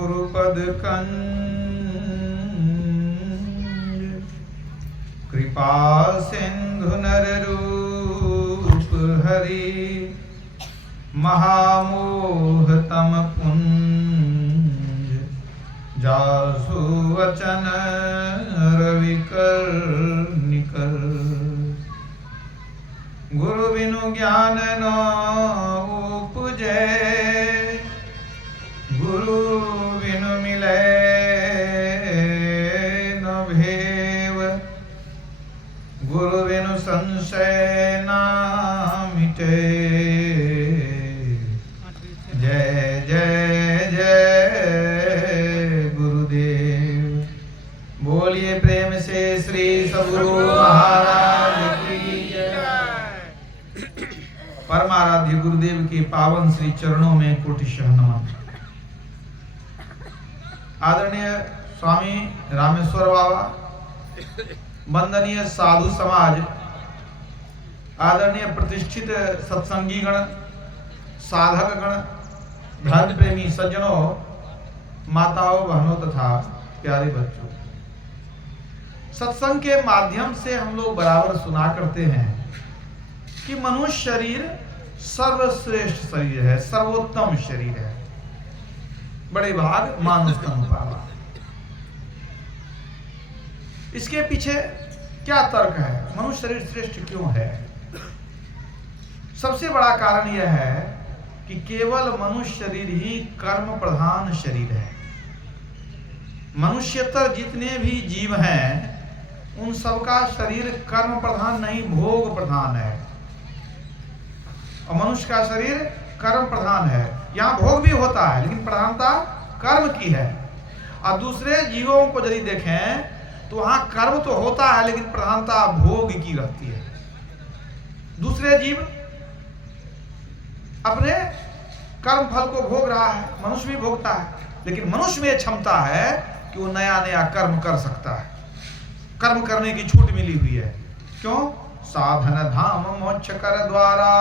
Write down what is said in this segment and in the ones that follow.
गुरुपद कंज कृपा सिंधु नर रूप हरि महामोह तम पुंज जासु वचन रवि कर निकर गुरु बिनु ज्ञान न उपजै गुरु बिनु मिले न भेव गुरु बिनु संशय न मिटे जय जय जय गुरुदेव। बोलिए प्रेम से श्री सद्गुरु महाराज की जय। परमाराध्य गुरुदेव के पावन श्री चरणों में कोटिशः नमन। आदरणीय स्वामी रामेश्वर बाबा, वंदनीय साधु समाज, आदरणीय प्रतिष्ठित सत्संगी गण, साधक गण, धर्म प्रेमी सज्जनों, माताओं, बहनों तथा प्यारे बच्चों, सत्संग के माध्यम से हम लोग बराबर सुना करते हैं कि मनुष्य शरीर सर्वश्रेष्ठ शरीर है, सर्वोत्तम शरीर है। बड़े भाग मानुष तनु पावा। इसके पीछे क्या तर्क है? मनुष्य शरीर श्रेष्ठ क्यों है? सबसे बड़ा कारण यह है कि केवल मनुष्य शरीर ही कर्म प्रधान शरीर है। मनुष्यतर जितने भी जीव हैं उन सबका शरीर कर्म प्रधान नहीं, भोग प्रधान है, और मनुष्य का शरीर कर्म प्रधान है। यहाँ भोग भी होता है लेकिन प्रधानता कर्म की है। और दूसरे जीवों को यदि देखें तो वहां कर्म तो होता है लेकिन प्रधानता भोग की रहती है। दूसरे जीव अपने कर्म फल को भोग रहा है, मनुष्य भी भोगता है, लेकिन मनुष्य में क्षमता है कि वो नया नया कर्म कर सकता है। कर्म करने की छूट मिली हुई है। क्यों? साधन धाम मोक्ष कर द्वारा,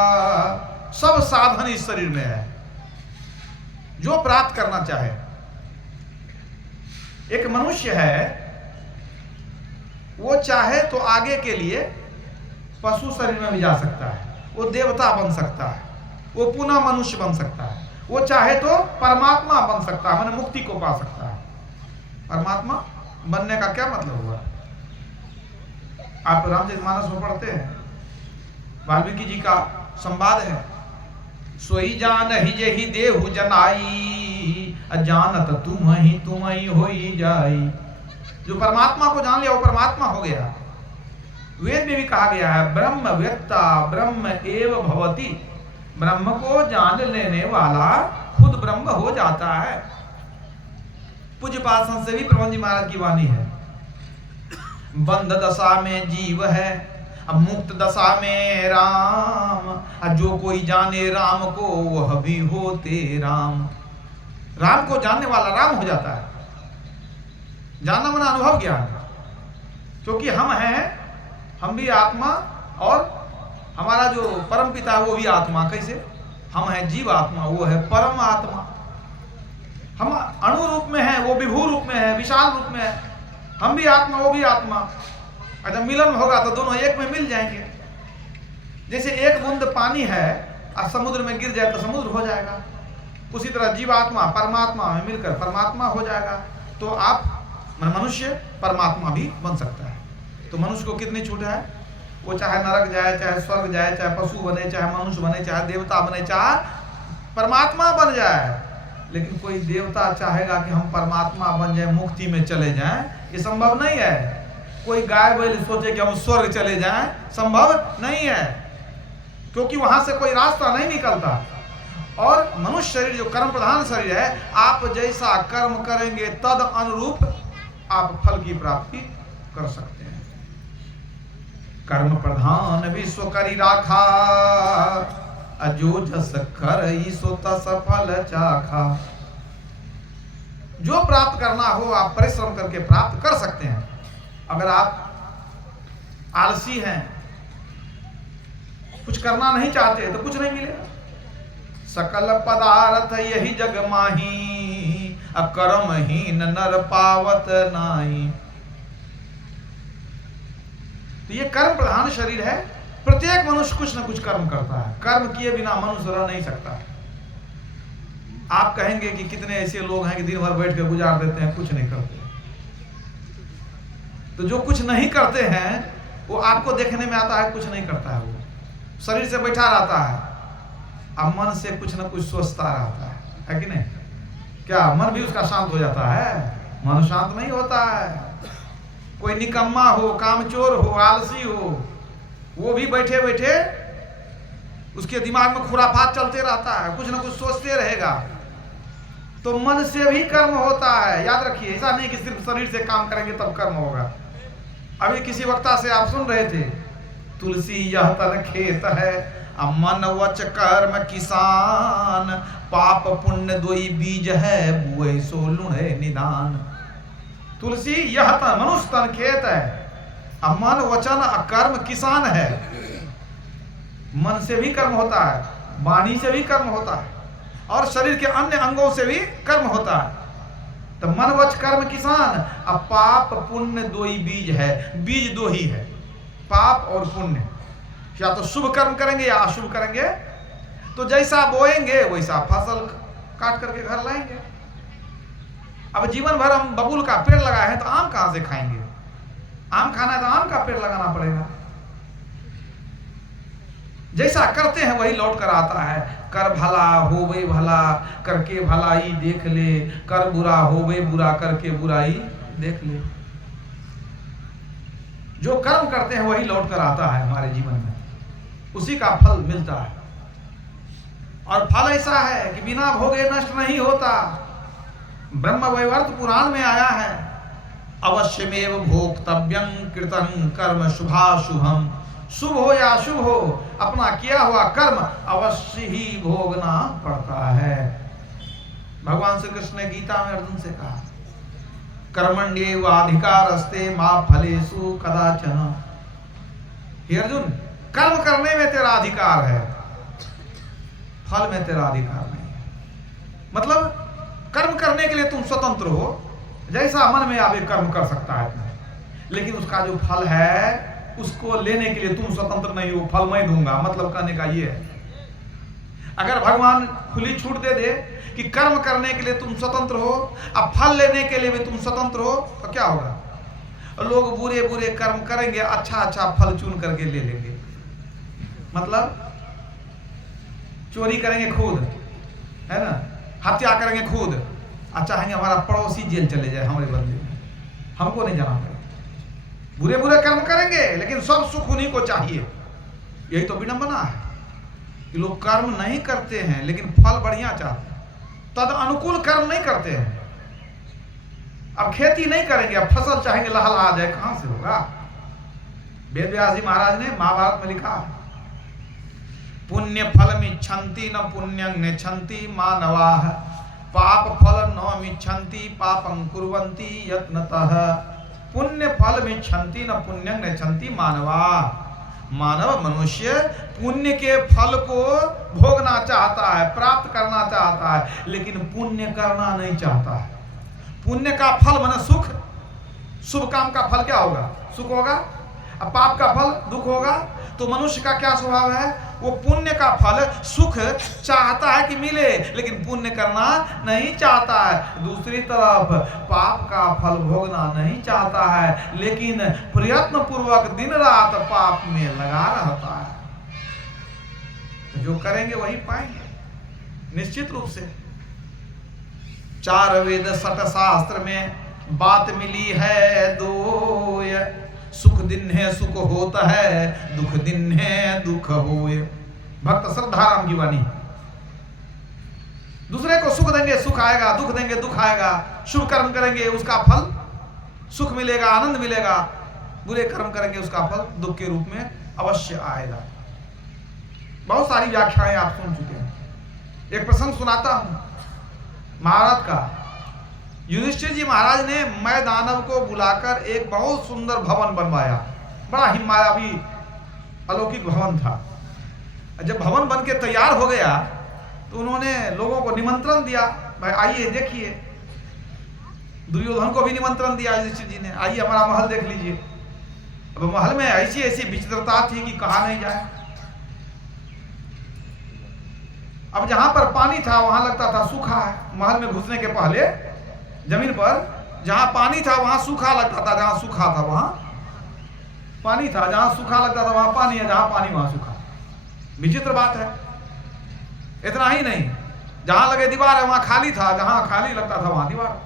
सब साधन इस शरीर में है। जो प्राप्त करना चाहे, एक मनुष्य है वो चाहे तो आगे के लिए पशु शरीर में भी जा सकता है, वो देवता बन सकता है, वो पुनः मनुष्य बन सकता है, वो चाहे तो परमात्मा बन सकता है, माने मुक्ति को पा सकता है। परमात्मा बनने का क्या मतलब हुआ? आप रामचरितमानस में पढ़ते हैं, वाल्मीकि जी का संवाद है, सोई जान ही जेहि देहु जनाई, अजानत तुम ही होई जाई। जो परमात्मा को जान लिया वो परमात्मा हो गया। वेद में भी कहा गया है, ब्रह्म व्यक्ता ब्रह्म एव भवति, ब्रह्म को जान लेने वाला खुद ब्रह्म हो जाता है। पूज्य पाद संत से भी प्रबंध जी महाराज की वाणी है, बंध दशा में जीव है, अब मुक्त दशा में राम, जो कोई जाने राम को वह भी होते राम। राम को जानने वाला राम हो जाता है। जानना माना अनुभव ज्ञान, क्योंकि हम हैं, हम भी आत्मा, और हमारा जो परम पिता है वो भी आत्मा। कैसे? हम हैं जीव आत्मा, वो है परम आत्मा। हम अणु रूप में हैं, वो विभू रूप में है, विशाल रूप में है। हम भी आत्मा, वो भी आत्मा। जब मिलन होगा तो दोनों एक में मिल जाएंगे। जैसे एक बूंद पानी है और समुद्र में गिर जाए तो समुद्र हो जाएगा, उसी तरह जीवात्मा परमात्मा में मिलकर परमात्मा हो जाएगा। तो आप मनुष्य परमात्मा भी बन सकता है। तो मनुष्य को कितनी छूट है? वो चाहे नरक जाए, चाहे स्वर्ग जाए, चाहे पशु बने, चाहे मनुष्य बने, चाहे देवता बने, चाहे परमात्मा बन जाए। लेकिन कोई देवता चाहेगा कि हम परमात्मा बन जाए, मुक्ति में चले जाएं, ये संभव नहीं है। कोई गाय बैल सोचे कि हम स्वर्ग चले जाएं, संभव नहीं है, क्योंकि वहां से कोई रास्ता नहीं निकलता। और मनुष्य शरीर जो कर्म प्रधान शरीर है, आप जैसा कर्म करेंगे तद अनुरूप आप फल की प्राप्ति कर सकते हैं। कर्म प्रधान विश्व करी राखा, अजो जस कर सो तस फल चाखा। जो प्राप्त करना हो आप परिश्रम करके प्राप्त कर सकते हैं। अगर आप आलसी हैं, कुछ करना नहीं चाहते तो कुछ नहीं मिलेगा। सकल पदार्थ यही जग माही, कर्महीन नर पावत नाई। तो ये कर्म प्रधान शरीर है। प्रत्येक मनुष्य कुछ न कुछ कर्म करता है। कर्म किए बिना मनुष्य रह नहीं सकता। आप कहेंगे कि कितने ऐसे लोग हैं कि दिन भर बैठ कर गुजार देते हैं, कुछ नहीं करते। तो जो कुछ नहीं करते हैं वो आपको देखने में आता है कुछ नहीं करता है। वो शरीर से बैठा रहता है, अब मन से कुछ न कुछ सोचता रहता है कि नहीं? क्या मन भी उसका शांत हो जाता है? मन शांत नहीं होता है। कोई निकम्मा हो, कामचोर हो, आलसी हो, वो भी बैठे बैठे उसके दिमाग में खुराफात चलते रहता है, कुछ ना कुछ सोचते रहेगा। तो मन से भी कर्म होता है, याद रखिए। ऐसा नहीं कि सिर्फ शरीर से काम करेंगे तब कर्म होगा। अभी किसी वक्ता से आप सुन रहे थे, तुलसी यह तन खेत है, मन वच कर्म किसान, पाप पुण्य दोई बीज है, बुए सो लुढ़े निदान। तुलसी यह तन मनुष्य तन खेत है, मन वचन कर्म किसान है। मन से भी कर्म होता है, वाणी से भी कर्म होता है, और शरीर के अन्य अंगों से भी कर्म होता है। तो मन वच कर्म किसान, अब पाप पुण्य दो ही बीज है। बीज दो ही है, पाप और पुण्य। या तो शुभ कर्म करेंगे या अशुभ करेंगे। तो जैसा बोएंगे वैसा फसल काट करके घर लाएंगे। अब जीवन भर हम बबूल का पेड़ लगाए हैं तो आम कहां से खाएंगे? आम खाना है तो आम का पेड़ लगाना पड़ेगा। जैसा करते हैं वही लौट कर आता है। कर भला होवे भला, करके भलाई देख ले, कर बुरा होवे बुरा, करके बुराई देख ले। जो कर्म करते हैं वही लौट कर आता है हमारे जीवन में, उसी का फल मिलता है। और फल ऐसा है कि बिना भोगे नष्ट नहीं होता। ब्रह्म वैवर्त पुराण में आया है, अवश्यमेव भोक्तव्यं कृतं कर्म शुभाशुभम। शुभ हो या अशुभ हो, अपना किया हुआ कर्म अवश्य ही भोगना पड़ता है। भगवान श्री कृष्ण ने गीता में अर्जुन से कहा, कर्मण्येव अधिकारस्ते मा फलेषु कदाचन। हे अर्जुन, कर्म करने में तेरा अधिकार है, फल में तेरा अधिकार नहीं है। मतलब कर्म करने के लिए तुम स्वतंत्र हो, जैसा मन में आवे कर्म कर सकता है तुम, लेकिन उसका जो फल है उसको लेने के लिए तुम स्वतंत्र नहीं हो। फल मैं दूंगा, मतलब कहने का ये है। अगर भगवान खुली छूट दे दे कि कर्म करने के लिए तुम स्वतंत्र हो, अब फल लेने के लिए भी तुम स्वतंत्र हो, तो क्या होगा? लोग बुरे बुरे कर्म करेंगे, अच्छा अच्छा फल चुन करके ले लेंगे। मतलब चोरी करेंगे खुद, है ना, हत्या करेंगे खुद, अच्छा है हमारा पड़ोसी जेल चले जाए हमारे बदले में, हमको नहीं जाना पड़ेगा। बुरे बुरे कर्म करेंगे लेकिन सब सुख उन्हीं को चाहिए। यही तो विडंबना है कि लोग कर्म नहीं करते हैं लेकिन फल बढ़िया चाहते हैं, तद अनुकूल कर्म नहीं करते हैं। अब खेती नहीं करेंगे, अब फसल चाहेंगे लहलहा जाए, कहां से होगा? वेद व्यास जी महाराज ने महाभारत में लिखा, पुण्य फल मिच्छन्ति न पुण्यं नेच्छन्ति मानवाः, पाप फल न मिच्छन्ति पापं कुर्वन्ति यत्नतः। पुण्य फल मिच्छन्ति न पुण्यं नेच्छन्ति मानवा। मानव मनुष्य पुण्य के फल को भोगना चाहता है, प्राप्त करना चाहता है, लेकिन पुण्य करना नहीं चाहता है। पुण्य का फल माने सुख, शुभ काम का फल क्या होगा? सुख होगा। अब पाप का फल दुख होगा। तो मनुष्य का क्या स्वभाव है? वो पुण्य का फल सुख चाहता है कि मिले, लेकिन पुण्य करना नहीं चाहता है। दूसरी तरफ पाप का फल भोगना नहीं चाहता है, लेकिन प्रयत्न पूर्वक दिन रात पाप में लगा रहता है। तो जो करेंगे वही पाएंगे निश्चित रूप से। 4 वेद 6 शास्त्र में बात मिली है दोय, सुख दिन है सुख होता है, दुख दिन है दुख होए। भक्त श्रद्धाराम की वाणी। दूसरे को सुख देंगे सुख आएगा, दुख देंगे दुख आएगा। शुभ कर्म करेंगे उसका फल सुख मिलेगा, आनंद मिलेगा। बुरे कर्म करेंगे उसका फल दुख के रूप में अवश्य आएगा। बहुत सारी व्याख्याएं आप सुन चुके हैं। एक प्रसंग सुनाता हूं महाभारत का। युधिष्ठिर जी महाराज ने मैं दानव को बुलाकर एक बहुत सुंदर भवन बनवाया। बड़ा ही मायावी अलौकिक भवन था। जब भवन बन के तैयार हो गया तो उन्होंने लोगों को निमंत्रण दिया, भाई आइए देखिए। दुर्योधन को भी निमंत्रण दिया युधिष्ठिर जी ने, आइए हमारा महल देख लीजिए। अब महल में ऐसी ऐसी विचित्रता थी कि कहा नहीं जाए। अब जहां पर पानी था वहां लगता था सूखा है। महल में घुसने के पहले जमीन पर जहां पानी था वहां सूखा लगता था, जहां सूखा था वहां पानी था, जहां सूखा लगता था वहां पानी है, जहां पानी वहां सूखा। विचित्र बात है। इतना ही नहीं, जहां लगे दीवार है वहां खाली था, जहां खाली लगता था वहां दीवार।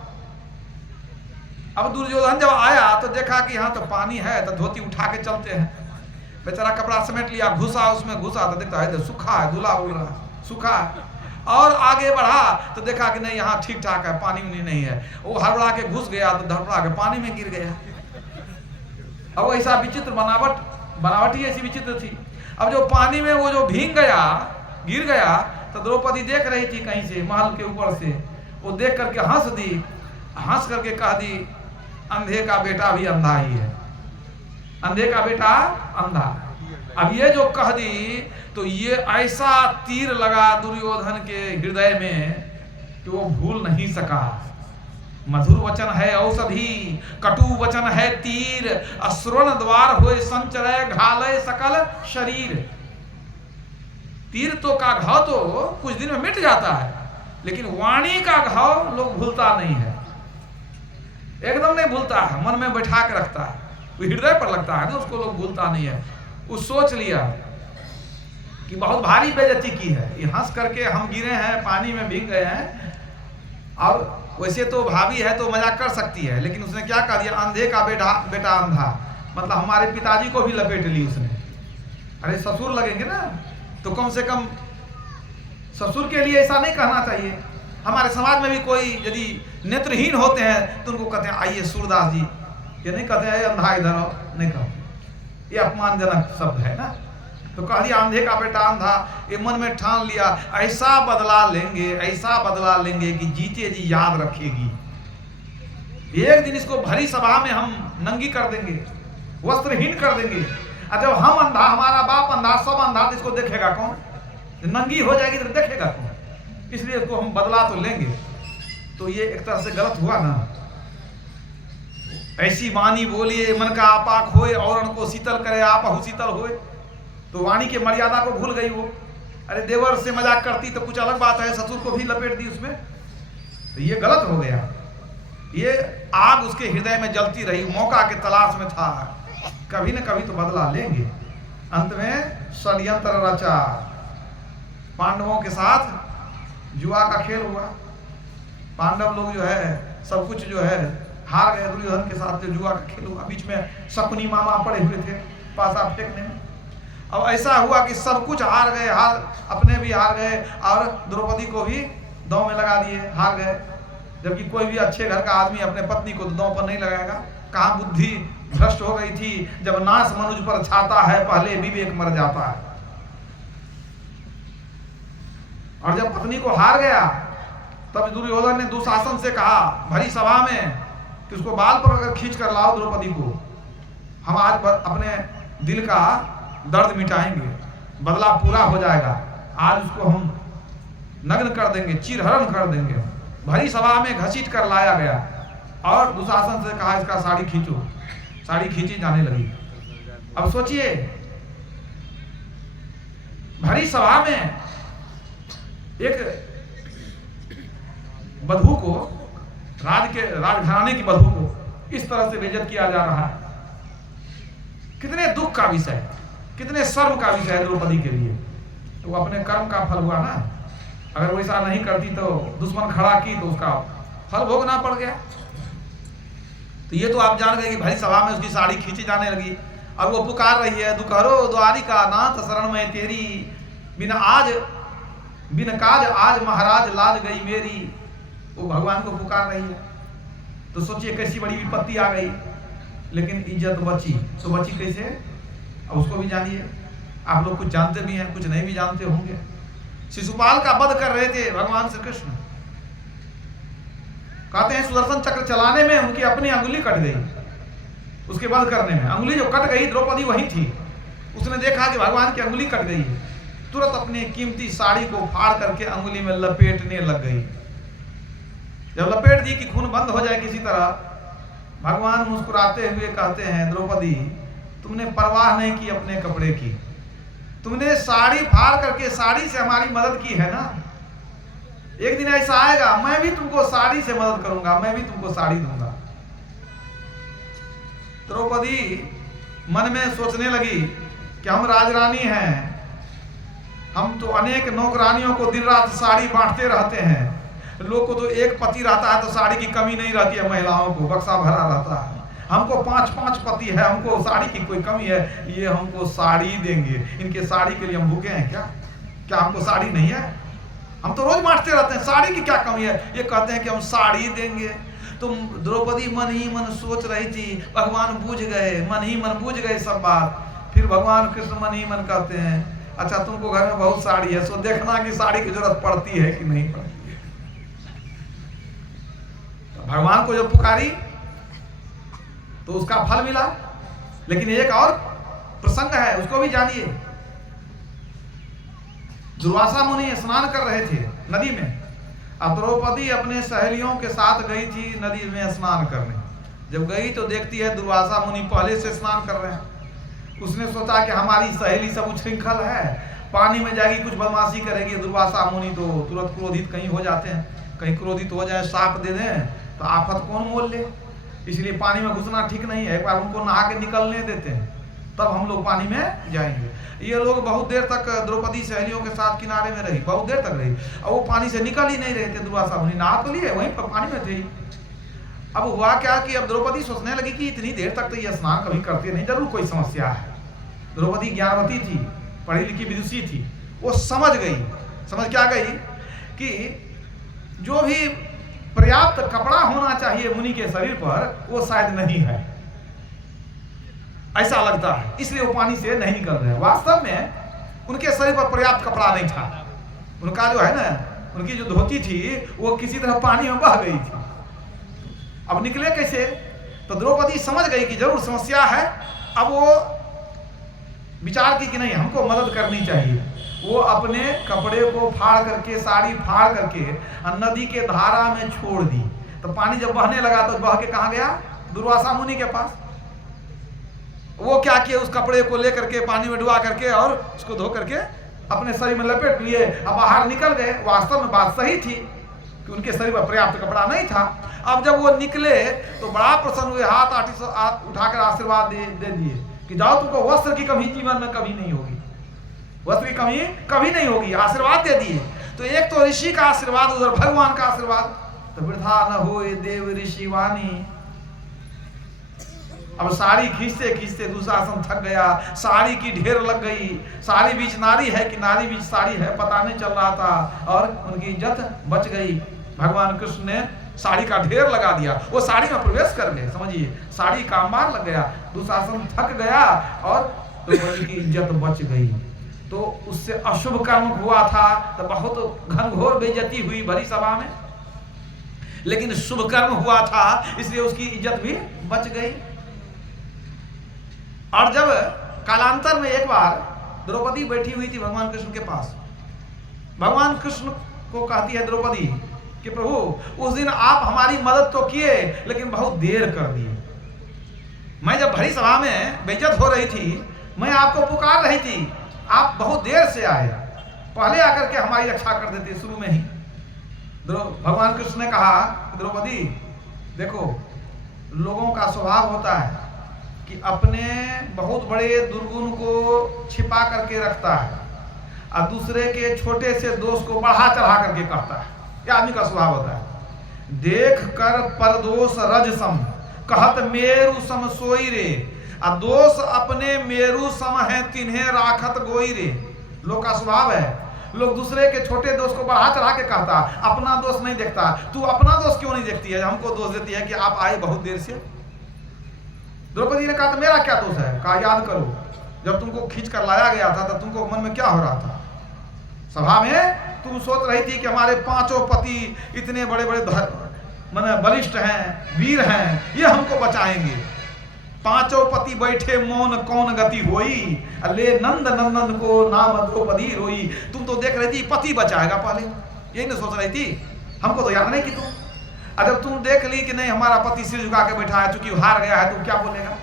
अब दुर्योधन जब आया तो देखा कि यहाँ तो पानी है, तो धोती उठा के चलते हैं। बेचारा कपड़ा समेट लिया, घुसा उसमें, घुसा तो देखता है सूखा है, धुला उड़ रहा है, सूखा है। और आगे बढ़ा तो देखा कि नहीं यहाँ ठीक ठाक है, पानी उनी नहीं है। वो हड़बड़ा के घुस गया तो धड़बड़ा के पानी में गिर गया। अब ऐसा विचित्र बनावट ही ऐसी विचित्र थी। अब जो पानी में वो जो भीग गया, गिर गया, तो द्रौपदी देख रही थी कहीं से, महल के ऊपर से। वो देख करके हंस दी, हंस करके कह दी, अंधे का बेटा भी अंधा ही है, अंधे का बेटा अंधा। अब ये जो कह दी तो ये ऐसा तीर लगा दुर्योधन के हृदय में कि वो भूल नहीं सका। मधुर वचन है औषधि, कटु वचन है तीर, अश्रवण द्वार होए संचरय, घालय सकल शरीर। तीर तो का घाव तो कुछ दिन में मिट जाता है, लेकिन वाणी का घाव लोग भूलता नहीं है, एकदम नहीं भूलता है, मन में बैठा के रखता है, वो हृदय पर लगता है ना, उसको लोग भूलता नहीं है। वो सोच लिया कि बहुत भारी बेइज्जती की है, ये हंस करके हम गिरे हैं, पानी में भीग गए हैं। और वैसे तो भाभी है तो मजाक कर सकती है, लेकिन उसने क्या कर दिया, अंधे का बेटा अंधा, मतलब हमारे पिताजी को भी लपेट ली उसने। अरे ससुर लगेंगे ना, तो कम से कम ससुर के लिए ऐसा नहीं कहना चाहिए। हमारे समाज में भी कोई यदि नेत्रहीन होते हैं तो उनको कहते हैं आइए सूरदास जी, ये नहीं कहते हैं अंधा इधर आओ, नहीं कहते, ये अपमानजनक शब्द है ना। तो कह दिया अंधे का बेटा अंधा। ये मन में ठान लिया ऐसा बदला लेंगे, ऐसा बदला लेंगे कि जीते जी याद रखेगी। एक दिन इसको भरी सभा में हम नंगी कर देंगे, वस्त्रहीन कर देंगे। और जब हम अंधा, हमारा बाप अंधा, सब अंधा, तो इसको देखेगा कौन? नंगी हो जाएगी तो देखेगा कौन? इसलिए इसको हम बदला तो लेंगे। तो ये एक तरह से गलत हुआ ना। ऐसी वाणी बोलिए मन का आपाक होए, और को शीतल करे आपहु शीतल होए। तो वाणी के मर्यादा को भूल गई वो। अरे देवर से मजाक करती तो कुछ अलग बात है, ससुर को भी लपेट दी उसमें, तो ये गलत हो गया। ये आग उसके हृदय में जलती रही, मौका के तलाश में था, कभी न कभी तो बदला लेंगे। अंत में षड्यंत्र रचा, पांडवों के साथ जुआ का खेल हुआ। पांडव लोग जो है सब कुछ जो है हार गए, दुर्योधन के साथ जो जुआ का खेल हुआ। बीच में शकुनी मामा पड़े हुए थे पासा फेंकने में। अब ऐसा हुआ कि सब कुछ हार गए, अपने भी हार गए और द्रौपदी को भी दांव में लगा दिए, हार गए। जबकि कोई भी अच्छे घर का आदमी अपने पत्नी को तो दांव पर नहीं लगाएगा। कहाँ बुद्धि भ्रष्ट हो गई थी, जब नाश मनुज पर छाता है पहले विवेक मर जाता है। और जब पत्नी को हार गया तब दुर्योधन ने दुशासन से कहा भरी सभा में कि उसको बाल पर अगर खींच कर लाओ द्रौपदी को, हम आज अपने दिल का दर्द मिटाएंगे, बदला पूरा हो जाएगा। आज उसको हम नग्न कर देंगे, चीरहरण कर देंगे। भरी सभा में घसीट कर लाया गया और दुशासन से कहा इसका साड़ी खींचो। साड़ी खींची जाने लगी। अब सोचिए, भरी सभा में एक बधू को, राजघराने की बधू को इस तरह से बेइज्जत किया जा रहा है। कितने दुख का विषय, कितने शर्म का विषय है द्रौपदी के लिए। तो वो अपने कर्म का फल हुआ ना। अगर वैसा नहीं करती तो दुश्मन खड़ा की तो उसका फल भोगना पड़ गया। तो ये तो आप जान गए कि भाई सभा में उसकी साड़ी खींची जाने लगी और वो पुकार रही है दुखहरो द्वारिका नाथ शरण में तेरी, बिन काज आज महाराज लाज गई मेरी। वो भगवान को पुकार रही है। तो सोचिए कैसी बड़ी विपत्ति आ गई, लेकिन इज्जत बची। तो बची कैसे, अब उसको भी जानिए। आप लोग कुछ जानते भी हैं, कुछ नहीं भी जानते होंगे। शिशुपाल का वध कर रहे थे भगवान श्री कृष्ण। कहते हैं सुदर्शन चक्र चलाने में उनकी अपनी अंगुली कट गई। उसके वध करने में अंगुली जो कट गई, द्रौपदी वही थी। उसने देखा कि भगवान की अंगुली कट गई है, तुरंत अपनी कीमती साड़ी को फाड़ करके अंगुली में लपेटने लग गई। जब लपेट दी कि खून बंद हो जाए किसी तरह, भगवान मुस्कुराते हुए कहते हैं, द्रौपदी तुमने परवाह नहीं की अपने कपड़े की, तुमने साड़ी फाड़ करके साड़ी से हमारी मदद की है ना, एक दिन ऐसा आएगा मैं भी तुमको साड़ी से मदद करूंगा, मैं भी तुमको साड़ी दूंगा। द्रौपदी मन में सोचने लगी कि हम राजरानी हैं, हम तो अनेक नौकरानियों को दिन रात साड़ी बांटते रहते हैं, लोग को तो एक पति रहता है तो साड़ी की कमी नहीं रहती है, महिलाओं को बक्सा भरा रहता है, हमको 5-5 पति है, हमको साड़ी की कोई कमी है, ये हमको साड़ी देंगे, इनके साड़ी के लिए हम भूखे हैं क्या? क्या हमको साड़ी नहीं है? हम तो रोज बांटते रहते हैं, साड़ी की क्या कमी है? ये कहते हैं कि हम साड़ी देंगे। तुम द्रौपदी मन ही मन सोच रही थी, भगवान बूझ गए, मन ही मन बूझ गए सब बात। फिर भगवान कृष्ण मन ही मन कहते हैं, अच्छा तुमको घर में बहुत साड़ी है, सो देखना कि साड़ी की जरूरत पड़ती है कि नहीं पड़ती है। तो भगवान को जब पुकारी तो उसका फल मिला। लेकिन एक और प्रसंग है, उसको भी जानिए। दुर्वासा मुनि स्नान कर रहे थे नदी में, अब द्रौपदी अपने सहेलियों के साथ गई थी नदी में स्नान करने। जब गई तो देखती है दुर्वासा मुनि पहले से स्नान कर रहे हैं। उसने सोचा कि हमारी सहेली सब उच्छृंखल है, पानी में जाएगी कुछ बदमाशी करेगी। दुर्वासा मुनि तो तुरंत क्रोधित कहीं हो जाते हैं, कहीं क्रोधित हो जाए साप दे दें तो आफत कौन मोल ले, इसलिए पानी में घुसना ठीक नहीं है। एक बार उनको नहा के निकलने देते हैं, तब हम लोग पानी में जाएंगे। ये लोग बहुत देर तक द्रौपदी सहेलियों के साथ किनारे में रही, बहुत देर तक रही, और वो पानी से निकल ही नहीं रहे थे। दुर्वासा मुनि नहा तो लिए, वहीं पर पानी में थे। अब हुआ क्या कि अब द्रौपदी सोचने लगी कि इतनी देर तक तो ये स्नान कभी करते नहीं, जरूर कोई समस्या है। द्रौपदी ज्ञानवती थी, पढ़ी लिखी विदुषी थी, वो समझ गई। समझ क्या गई कि जो भी पर्याप्त कपड़ा होना चाहिए मुनि के शरीर पर वो शायद नहीं है, ऐसा लगता है, इसलिए वो पानी से नहीं निकल रहे हैं। वास्तव में उनके शरीर पर पर्याप्त कपड़ा नहीं था। उनका जो है ना, उनकी जो धोती थी वो किसी तरह पानी में बह गई थी। अब निकले कैसे? तो द्रौपदी समझ गई कि जरूर समस्या है। अब वो विचार की कि नहीं, हमको मदद करनी चाहिए। वो अपने कपड़े को फाड़ करके, साड़ी फाड़ करके नदी के धारा में छोड़ दी। तो पानी जब बहने लगा तो बह के कहाँ गया? दुर्वासा मुनि के पास। वो क्या किए, उस कपड़े को लेकर के पानी में डुबा करके और उसको धो करके अपने शरीर में लपेट लिए, अब बाहर निकल गए। वास्तव में बात सही थी कि उनके शरीर में पर्याप्त कपड़ा नहीं था। अब जब वो निकले तो बड़ा प्रसन्न हुए, हाथ उठाकर आशीर्वाद दे दिए कि जाओ, तुमको वस्त्र की कमी जीवन में कभी नहीं होगी, वस्त्र की कमी कभी नहीं होगी, आशीर्वाद दे दिए। तो एक तो ऋषि का आशीर्वाद, उधर भगवान का आशीर्वाद, तो वृथा न होए देव ऋषि वाणी। अब साड़ी खींचते खींचते दुशासन थक गया, साड़ी की ढेर लग गई। साड़ी बीच नारी है कि नारी बीच साड़ी है पता नहीं चल रहा था, और उनकी इज्जत बच गई। भगवान कृष्ण ने साड़ी का ढेर लगा दिया, वो साड़ी में प्रवेश कर गए। समझिए, साड़ी का अंबार लग गया, दुशासन थक गया और तो उनकी इज्जत बच गई। तो उससे अशुभ कर्म हुआ था तो बहुत घनघोर बेइज्जती हुई भरी सभा में, लेकिन शुभ कर्म हुआ था इसलिए उसकी इज्जत भी बच गई। और जब कालांतर में एक बार द्रौपदी बैठी हुई थी भगवान कृष्ण के पास, भगवान कृष्ण को कहती है द्रौपदी कि प्रभु उस दिन आप हमारी मदद तो किए लेकिन बहुत देर कर दिए। मैं जब भरी सभा में बेइज्जत हो रही थी, मैं आपको पुकार रही थी, आप बहुत देर से आए, पहले आकर के हमारी रक्षा कर देते शुरू में ही। भगवान कृष्ण ने कहा, द्रौपदी देखो, लोगों का स्वभाव होता है कि अपने बहुत बड़े दुर्गुण को छिपा करके रखता है और दूसरे के छोटे से दोष को बढ़ा चढ़ा करके कहता है। यह आदमी का स्वभाव होता है। देख कर परदोष रजसम कहत मेरु सम सोई रे, और दोष अपने मेरु सम है तिन्हें राखत गोई रे। लोग का स्वभाव है, लोग दूसरे के छोटे दोष को बढ़ा चढ़ा के कहता, अपना दोष नहीं देखता। तू अपना दोष क्यों नहीं देखती है? हमको दोष देती है कि आप आए बहुत देर से। द्रौपदी ने कहा तो मेरा क्या दोष है? कहा याद करो, जब तुमको खींच कर लाया गया था तो तुमको मन में क्या हो रहा था? सभा में तुम सोच रही थी कि हमारे 5 पति इतने बड़े बड़े माने बलिष्ठ हैं, वीर हैं, ये हमको बचाएंगे। 5 पति बैठे मौन कौन गति होई, ले नंद नंदन को नाम द्रौपदी रोई। तुम तो देख रही थी पति बचाएगा पहले, यही ना सोच रही थी? हमको तो याद नहीं कि तुम और जब तुम देख ली कि नहीं हमारा पति सिर झुका के बैठा है, चूंकि हार गया है, तुम क्या बोलेगा?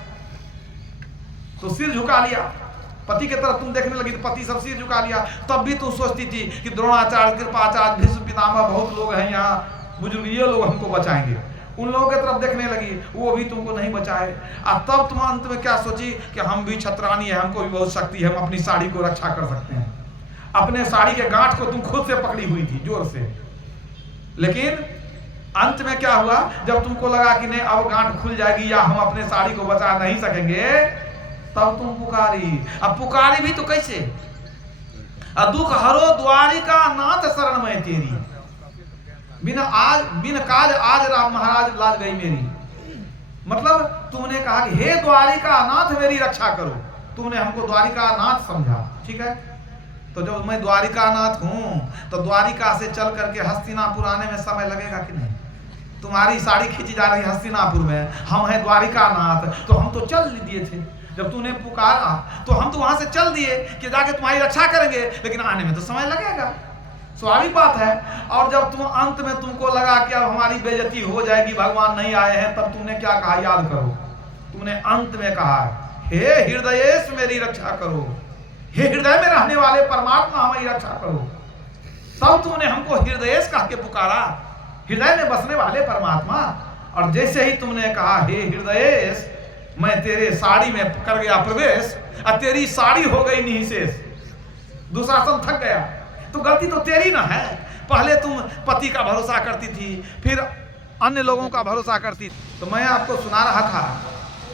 तो सिर झुका लिया, पति के तरफ तुम देखने लगी तो पति सब सिर झुका लिया। तब भी तुम सोचती थी कि द्रोणाचार्य, कृपाचार्य, भीष्म पितामह बहुत लोग हैं यहाँ बुजुर्ग, ये लोग हमको बचाएंगे। उन लोगों की तरफ देखने लगी, वो भी तुमको नहीं बचाए। और तब तुम अंत में क्या सोची कि हम भी छतरानी है, हमको भी बहुत शक्ति है, हम अपनी साड़ी को रक्षा कर सकते हैं। अपने साड़ी के गांठ को तुम खुद से पकड़ी हुई थी जोर से, लेकिन अंत में क्या हुआ, जब तुमको लगा कि नहीं अब गांठ खुल जाएगी या हम अपने साड़ी को बचा नहीं सकेंगे, तब तुम पुकारी। अब पुकारी भी तो कैसे? दुख हरो द्वारिका नाथ शरण में तेरी, बिन काज आज राम महाराज लाज गई मेरी। मतलब तुमने कहा कि हे द्वारिका नाथ मेरी रक्षा करो, तुमने हमको द्वारिका नाथ समझा, ठीक है। तो जब मैं द्वारिका नाथ हूं तो द्वारिका से चल करके हस्तिनापुर आने में समय लगेगा कि नहीं? तुम्हारी साड़ी खींची जा रही हस्तिनापुर में, हम हैं द्वारिका नाथ, तो हम तो चल दिए थे। जब तूने पुकारा तो हम तो वहां से चल दिए कि जाके तुम्हारी रक्षा करेंगे, लेकिन आने में तो समय लगेगा, स्वाभाविक बात है। और जब तुम अंत में तुमको लगा कि अब हमारी बेइज्जती हो जाएगी, भगवान नहीं आए हैं, तब तुमने क्या कहा याद करो? तुमने अंत में कहा हे हृदयेश मेरी रक्षा करो, हे हृदय में रहने वाले परमात्मा हमारी रक्षा करो। तब तुमने हमको हृदयेश कह के पुकारा, हृदय में बसने वाले परमात्मा। और जैसे ही तुमने कहा हे हृदयेश, मैं तेरे साड़ी में कर गया प्रवेश और तेरी साड़ी हो गई निःशेष। दुशासन थक गया, तो गलती तो तेरी ना है। पहले तुम पति का भरोसा करती थी, फिर अन्य लोगों का भरोसा करती। तो मैं आपको सुना रहा था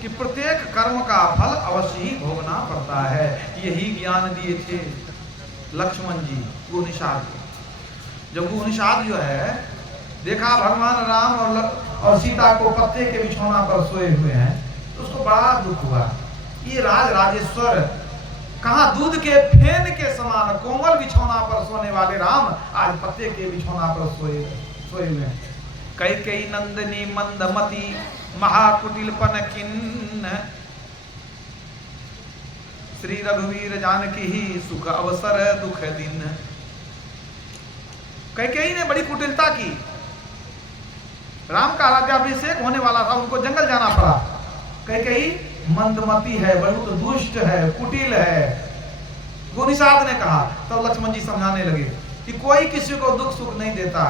कि प्रत्येक कर्म का फल अवश्य ही भोगना पड़ता है। यही ज्ञान दिए थे लक्ष्मण जी गुनिषाद को। जब गुनिषाद जो है देखा भगवान राम और सीता को पत्ते के बिछौना पर सोए हुए हैं, तो उसको बड़ा दुख हुआ। ये राज राजेश्वर कहाँ दूध के फेन के समान कोमल बिछौना पर सोने वाले राम आज पत्ते के बिछौना पर सोए हुए हैं। कैकेयी नंदिनी मंदमती महाकुटिलपन किन्न, श्री रघुवीर जानकी ही सुख अवसर दुख दिन। कैकेयी ने बड़ी कुटिलता की। राम का राज्याभिषेक होने वाला था, उनको जंगल जाना पड़ा। कैकेयी मंदमती है, बहुत दुष्ट है, कुटिल है। गुनिषाद ने कहा, तब लक्ष्मण जी समझाने लगे कि कोई किसी को दुख सुख नहीं देता,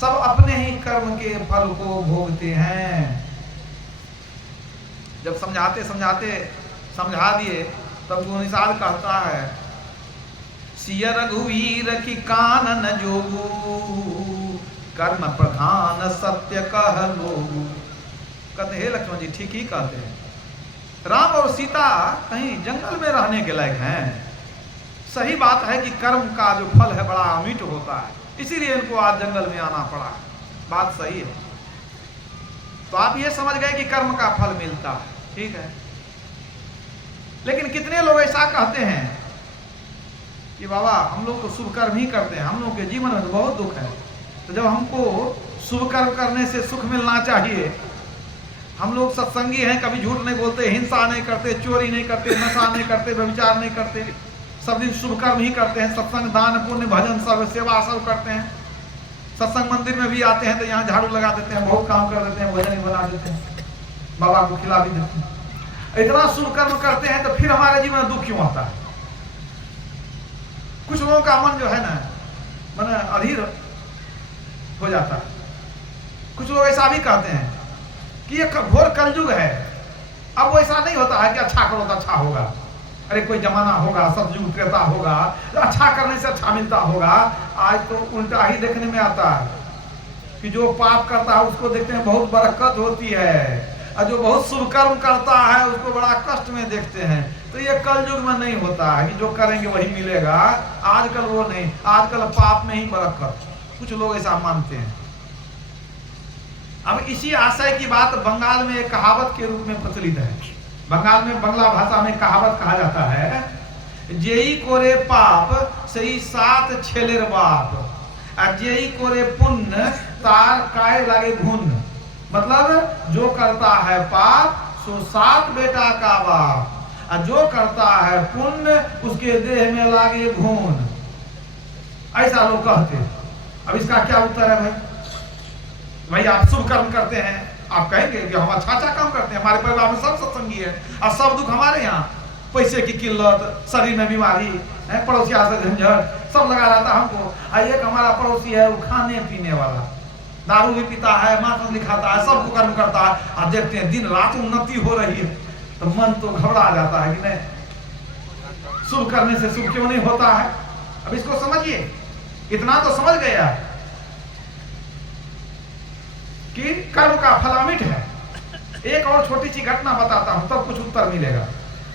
सब अपने ही कर्म के फल को भोगते हैं। जब समझाते समझाते समझा दिए, तब गुनिषाद कहता है सिय रघुवीर की कानन जोगू, कर्म प्रधान सत्य कह लोगू। कहते हे लक्ष्मण जी ठीक ही कहते हैं, राम और सीता कहीं जंगल में रहने के लायक हैं। सही बात है कि कर्म का जो फल है बड़ा अमीठ होता है, इसीलिए इनको आज जंगल में आना पड़ा। बात सही है। तो आप ये समझ गए कि कर्म का फल मिलता है, ठीक है। लेकिन कितने लोग ऐसा कहते हैं कि बाबा हम लोग तो शुभ कर्म ही करते हैं, हम लोग के जीवन में तो बहुत दुख है, तो जब हमको शुभ कर्म करने से सुख मिलना चाहिए, हम लोग सत्संगी हैं, कभी झूठ नहीं बोलते, हिंसा नहीं करते, चोरी नहीं करते, नशा नहीं करते, व्यभिचार नहीं करते, सब दिन शुभ कर्म ही करते हैं, सत्संग दान पुण्य भजन सब सेवा सब करते हैं। सत्संग मंदिर में भी आते हैं तो यहाँ झाड़ू लगा देते हैं, बहुत काम कर देते हैं, भोजन भी बना देते हैं, बाबा को खिला भी देते हैं। इतना शुभ कर्म करते हैं तो फिर हमारे जीवन में दुख क्यों आता है? कुछ लोगों का मन जो है ना मन अधीर हो जाता है। कुछ लोग ऐसा भी कहते हैं कि ये घोर कलयुग है, अब वो ऐसा नहीं होता है कि अच्छा करो तो अच्छा होगा। अरे कोई जमाना होगा, सतयुग त्रेता होगा, अच्छा करने से अच्छा मिलता होगा। आज तो उल्टा ही देखने में आता है कि जो पाप करता है उसको देखते हैं बहुत बरकत होती है, और जो बहुत शुभ कर्म करता है उसको बड़ा कष्ट में देखते हैं। तो ये कलयुग में नहीं होता है कि जो करेंगे वही मिलेगा। आजकल वो नहीं, आजकल पाप में ही बरकत, कुछ लोग ऐसा मानते हैं। अब इसी आशय की बात बंगाल में एक कहावत के रूप में प्रचलित है। बंगाल में बांग्ला भाषा में कहावत कहा जाता है, जेई कोरे पाप सही सात छेलेर बाप, और जेई कोरे पुण्य तार काय लागे घुन। मतलब जो करता है पाप सो सात बेटा का बाप, और जो करता है पुण्य उसके देह में लागे घून। ऐसा लोग कहते हैं। अब इसका क्या उत्तर है भाई? भाई आप शुभ कर्म करते हैं, आप कहेंगे कि हम अच्छा काम करते हैं, हमारे परिवार में सब सत्संगी है और सब दुख हमारे यहाँ, पैसे की किल्लत, शरीर में बीमारी है, पड़ोसिया से झंझट सब लगा रहता है हमको। एक हमारा पड़ोसी है, वो खाने पीने वाला, दारू भी पीता है, मांस भी खाता है, सबको कर्म करता है, और देखते हैं दिन रात उन्नति हो रही है तो मन तो घबरा जाता है कि नहीं, शुभ करने से शुभ क्यों नहीं होता है। अब इसको समझिए, इतना तो समझ गया कि कर्म का फल अमिट है। एक और छोटी सी घटना बताता हूं तब कुछ उत्तर मिलेगा।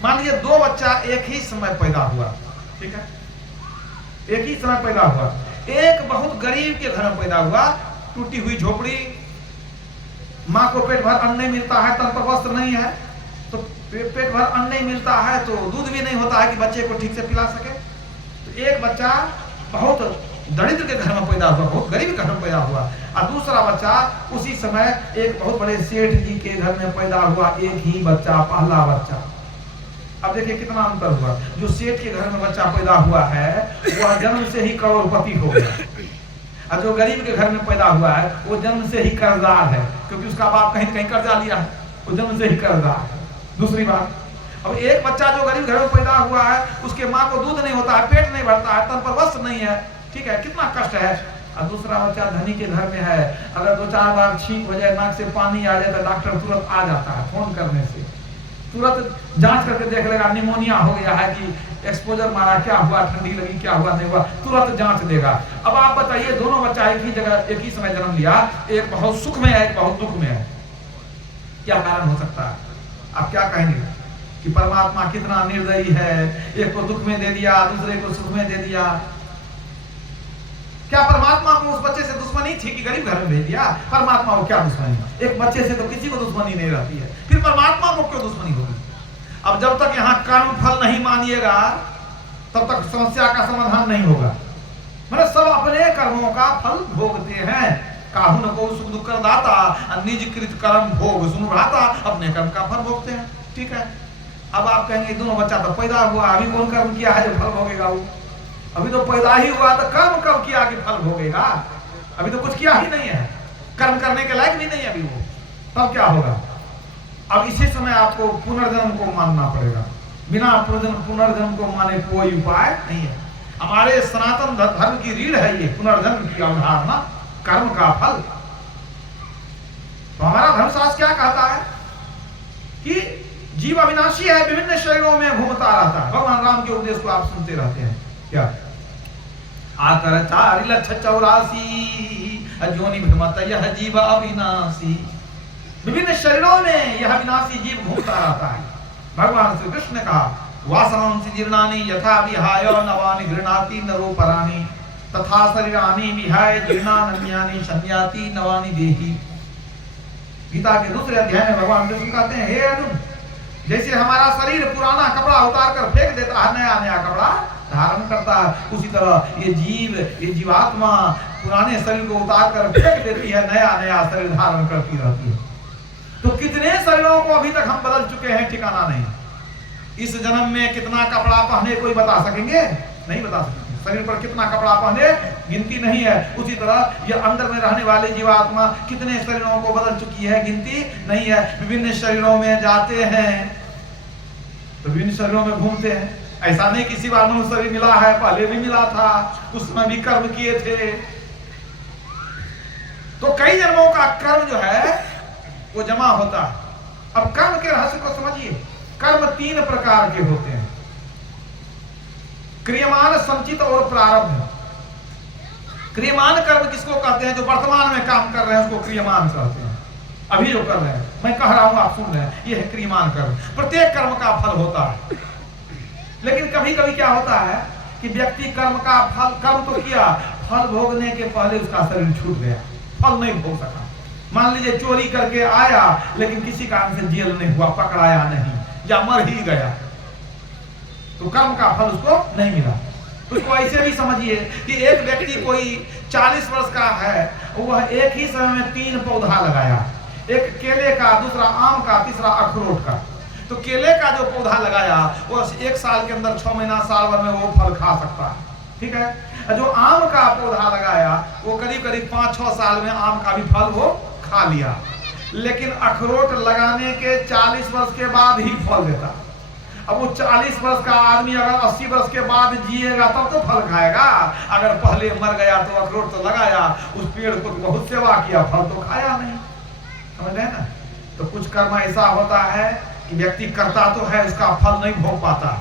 मान लीजिए दो बच्चा एक ही समय पैदा हुआ, ठीक है, एक ही समय पैदा हुआ, एक बहुत गरीब के घर में पैदा हुआ, टूटी हुई झोपड़ी, माँ को पेट भर अन्न नहीं मिलता है, तन पर वस्त्र नहीं है, तो पेट भर अन्न नहीं मिलता है तो दूध भी नहीं होता है कि बच्चे को ठीक से पिला सके। तो एक बच्चा बहुत दरिद्र के घर में पैदा हुआ, बहुत गरीब के घर में पैदा हुआ, और दूसरा बच्चा उसी समय एक बहुत बड़े सेठ जी के घर में पैदा हुआ, एक ही बच्चा, पहला बच्चा। अब देखिए कितना अंतर हुआ। जो सेठ के घर में बच्चा पैदा हुआ है वह जन्म से ही करोड़पति हो गया, और जो गरीब के घर में पैदा हुआ है वो जन्म से ही कर्जदार है, क्योंकि उसका बाप कहीं कहीं कर्जा लिया है, वो जन्म से ही कर्जदार है। दूसरी बात, अब एक बच्चा जो गरीब घर में पैदा हुआ है उसके माँ को दूध नहीं होता है, पेट नहीं भरता है, तन पर वस्त्र नहीं है, ठीक है, कितना कष्ट है। और दूसरा बच्चा धनी के घर में है, अगर 2-4 बार छींक हो जाए, नाक से पानी आ जाए तो डॉक्टर तुरंत आ जाता है, फोन करने से तुरंत जांच करके देख लेगा, निमोनिया हो गया है कि एक्सपोजर मारा, क्या हुआ, ठंडी लगी, क्या हुआ, नहीं हुआ, तुरंत जांच देगा। अब आप बताइए, दोनों बच्चा एक ही जगह एक ही समय जन्म लिया, एक बहुत सुख में है, एक बहुत दुख में है, क्या कारण हो सकता है? आप क्या कहेंगे कि परमात्मा कितना निर्दयी है, एक को दुख में दे दिया, दूसरे को सुख में दे दिया। क्या परमात्मा को उस बच्चे से दुश्मनी थी कि गरीब घर में भेज दिया? परमात्मा को क्या दुश्मनी? एक बच्चे से तो किसी को दुश्मनी नहीं रहती है, फिर परमात्मा को क्यों दुश्मनी होगी? अब जब तक यहाँ कर्म फल नहीं मानिएगा तब तक समस्या का समाधान नहीं होगा। मतलब सब अपने कर्मों का फल भोगते हैं, काहू न को सुख दुख कर दाता, निज कृत कर्म भोग सुन रहाता, अपने कर्म का फल भोगते हैं, ठीक है। अब आप कहेंगे दोनों बच्चा तो पैदा हुआ, अभी कौन कर्म किया है जो फल भोगेगा? वो अभी तो पैदा ही हुआ, तो कर्म कब किया कि फल भोगेगा? अभी तो कुछ किया ही नहीं है, कर्म करने के लायक भी नहीं है अभी वो, तब क्या होगा? अब इसी समय आपको पुनर्जन्म को मानना पड़ेगा, बिना पुनर्जन्म को माने कोई उपाय नहीं है। हमारे सनातन धर्म की रीढ़ है ये पुनर्जन्म की अवधारणा, कर्म का फल। तो हमारा धर्मशास्त्र क्या कहता है कि जीव अविनाशी है, विभिन्न शरीरों में घूमता रहता है। भगवान राम के उपदेश को आप सुनते रहते हैं, क्या आकर 4 लक्ष 84 अजोनि भ्रमत यह जीव अविनाशी, विभिन्न शरीरों में यह विनाशी जीव घूमता रहता है। भगवान श्री कृष्ण का वासनांसि जीर्णानि यथा विहाय नवानि गृह्णाति नरो पराणि तथा शरीरानि विहाय जीर्णान्यानि संयाति नवानि देहि। गीता के दूसरे अध्याय में भगवान कृष्ण कहते हैं, हे अर्जुन, जैसे हमारा शरीर पुराना कपड़ा उतार कर फेंक देता है, नया नया कपड़ा धारण करता है, उसी तरह ये जीव, ये जीवात्मा पुराने शरीर को उतार कर फेंक देती है, नया नया शरीर धारण करती रहती है। तो कितने शरीरों को अभी तक हम बदल चुके हैं, ठिकाना नहीं। इस जन्म में कितना कपड़ा पहने कोई बता सकेंगे? नहीं बता सकेंगे। शरीर पर कितना कपड़ा पहने गिनती नहीं है। उसी तरह ये अंदर में रहने वाली जीवात्मा कितने शरीरों को बदल चुकी है, गिनती नहीं है। विभिन्न शरीरों में जाते हैं तो विभिन्न शरीरों में घूमते हैं। ऐसा नहीं किसी बार मनुष्य शरीर मिला है, पहले भी मिला था, उस समय भी कर्म किए थे। तो कई जन्मों का कर्म जो है वो जमा होता है। अब कर्म के रहस्य को समझिए। कर्म 3 प्रकार के होते हैं, क्रियमान, संचित और प्रारब्ध। क्रियमान कर्म किसको कहते हैं? जो वर्तमान में काम कर रहे हैं उसको क्रियमान कहते हैं। अभी जो कर रहे हैं, मैं कह रहा हूं आप सुन रहे हैं, ये है क्रियमान कर्म। प्रत्येक कर्म का फल होता है, लेकिन कभी कभी क्या होता है कि व्यक्ति कर्म का फल, कर्म तो किया, फल भोगने के पहले उसका शरीर छूट गया, फल नहीं भोग सका। मान लीजिए चोरी करके आया लेकिन किसी कारण से जेल नहीं हुआ, पकड़ाया नहीं, या मर ही गया, तो कर्म का फल उसको नहीं मिला। उसको ऐसे भी समझिए कि एक व्यक्ति कोई 40 वर्ष का है, वह एक ही समय में 3 पौधा लगाया, एक केले का, दूसरा आम का, तीसरा अखरोट का। तो केले का जो पौधा लगाया वो 1 साल के अंदर 6 महीना, साल भर में वो फल खा सकता है, ठीक है। जो आम का पौधा लगाया वो करीब करीब 5-6 साल में आम का भी फल वो खा लिया, लेकिन अखरोट लगाने के 40 वर्ष के बाद ही फल देता। अब वो 40 वर्ष का आदमी अगर 80 वर्ष के बाद जिएगा तब तो फल खाएगा। अगर पहले मर गया तो अखरोट तो लगाया, उस पेड़ को तो बहुत सेवा किया, फल तो खाया नहीं। समझ रहे ना? तो कुछ कर्म ऐसा होता है कि व्यक्ति करता तो है, उसका फल नहीं भोग पाता।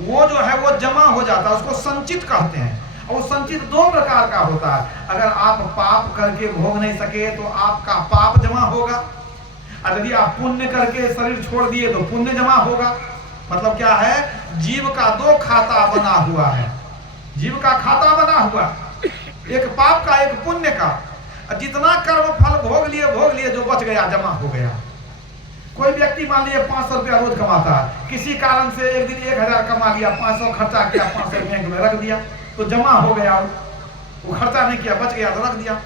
वो जो है वो जमा हो जाता है, उसको संचित कहते हैं। और वो संचित दो प्रकार का होता है। अगर आप पाप करके भोग नहीं सके तो आपका पाप जमा होगा, और यदि आप पुण्य करके शरीर छोड़ दिए तो पुण्य जमा होगा। मतलब क्या है? जीव का दो खाता बना हुआ है। जीव का खाता बना हुआ, एक पाप का एक पुण्य का। जितना कर्म फल भोग लिए जो बच गया जमा हो गया। कोई व्यक्ति मान लीजिए 500 रुपया रोज कमाता है, किसी कारण से एक दिन 1000 कमा लिया, 500 खर्चा किया, 500 बैंक में रख दिया तो जमा हो गया। वो खर्चा नहीं किया, बच गया तो रख दिया।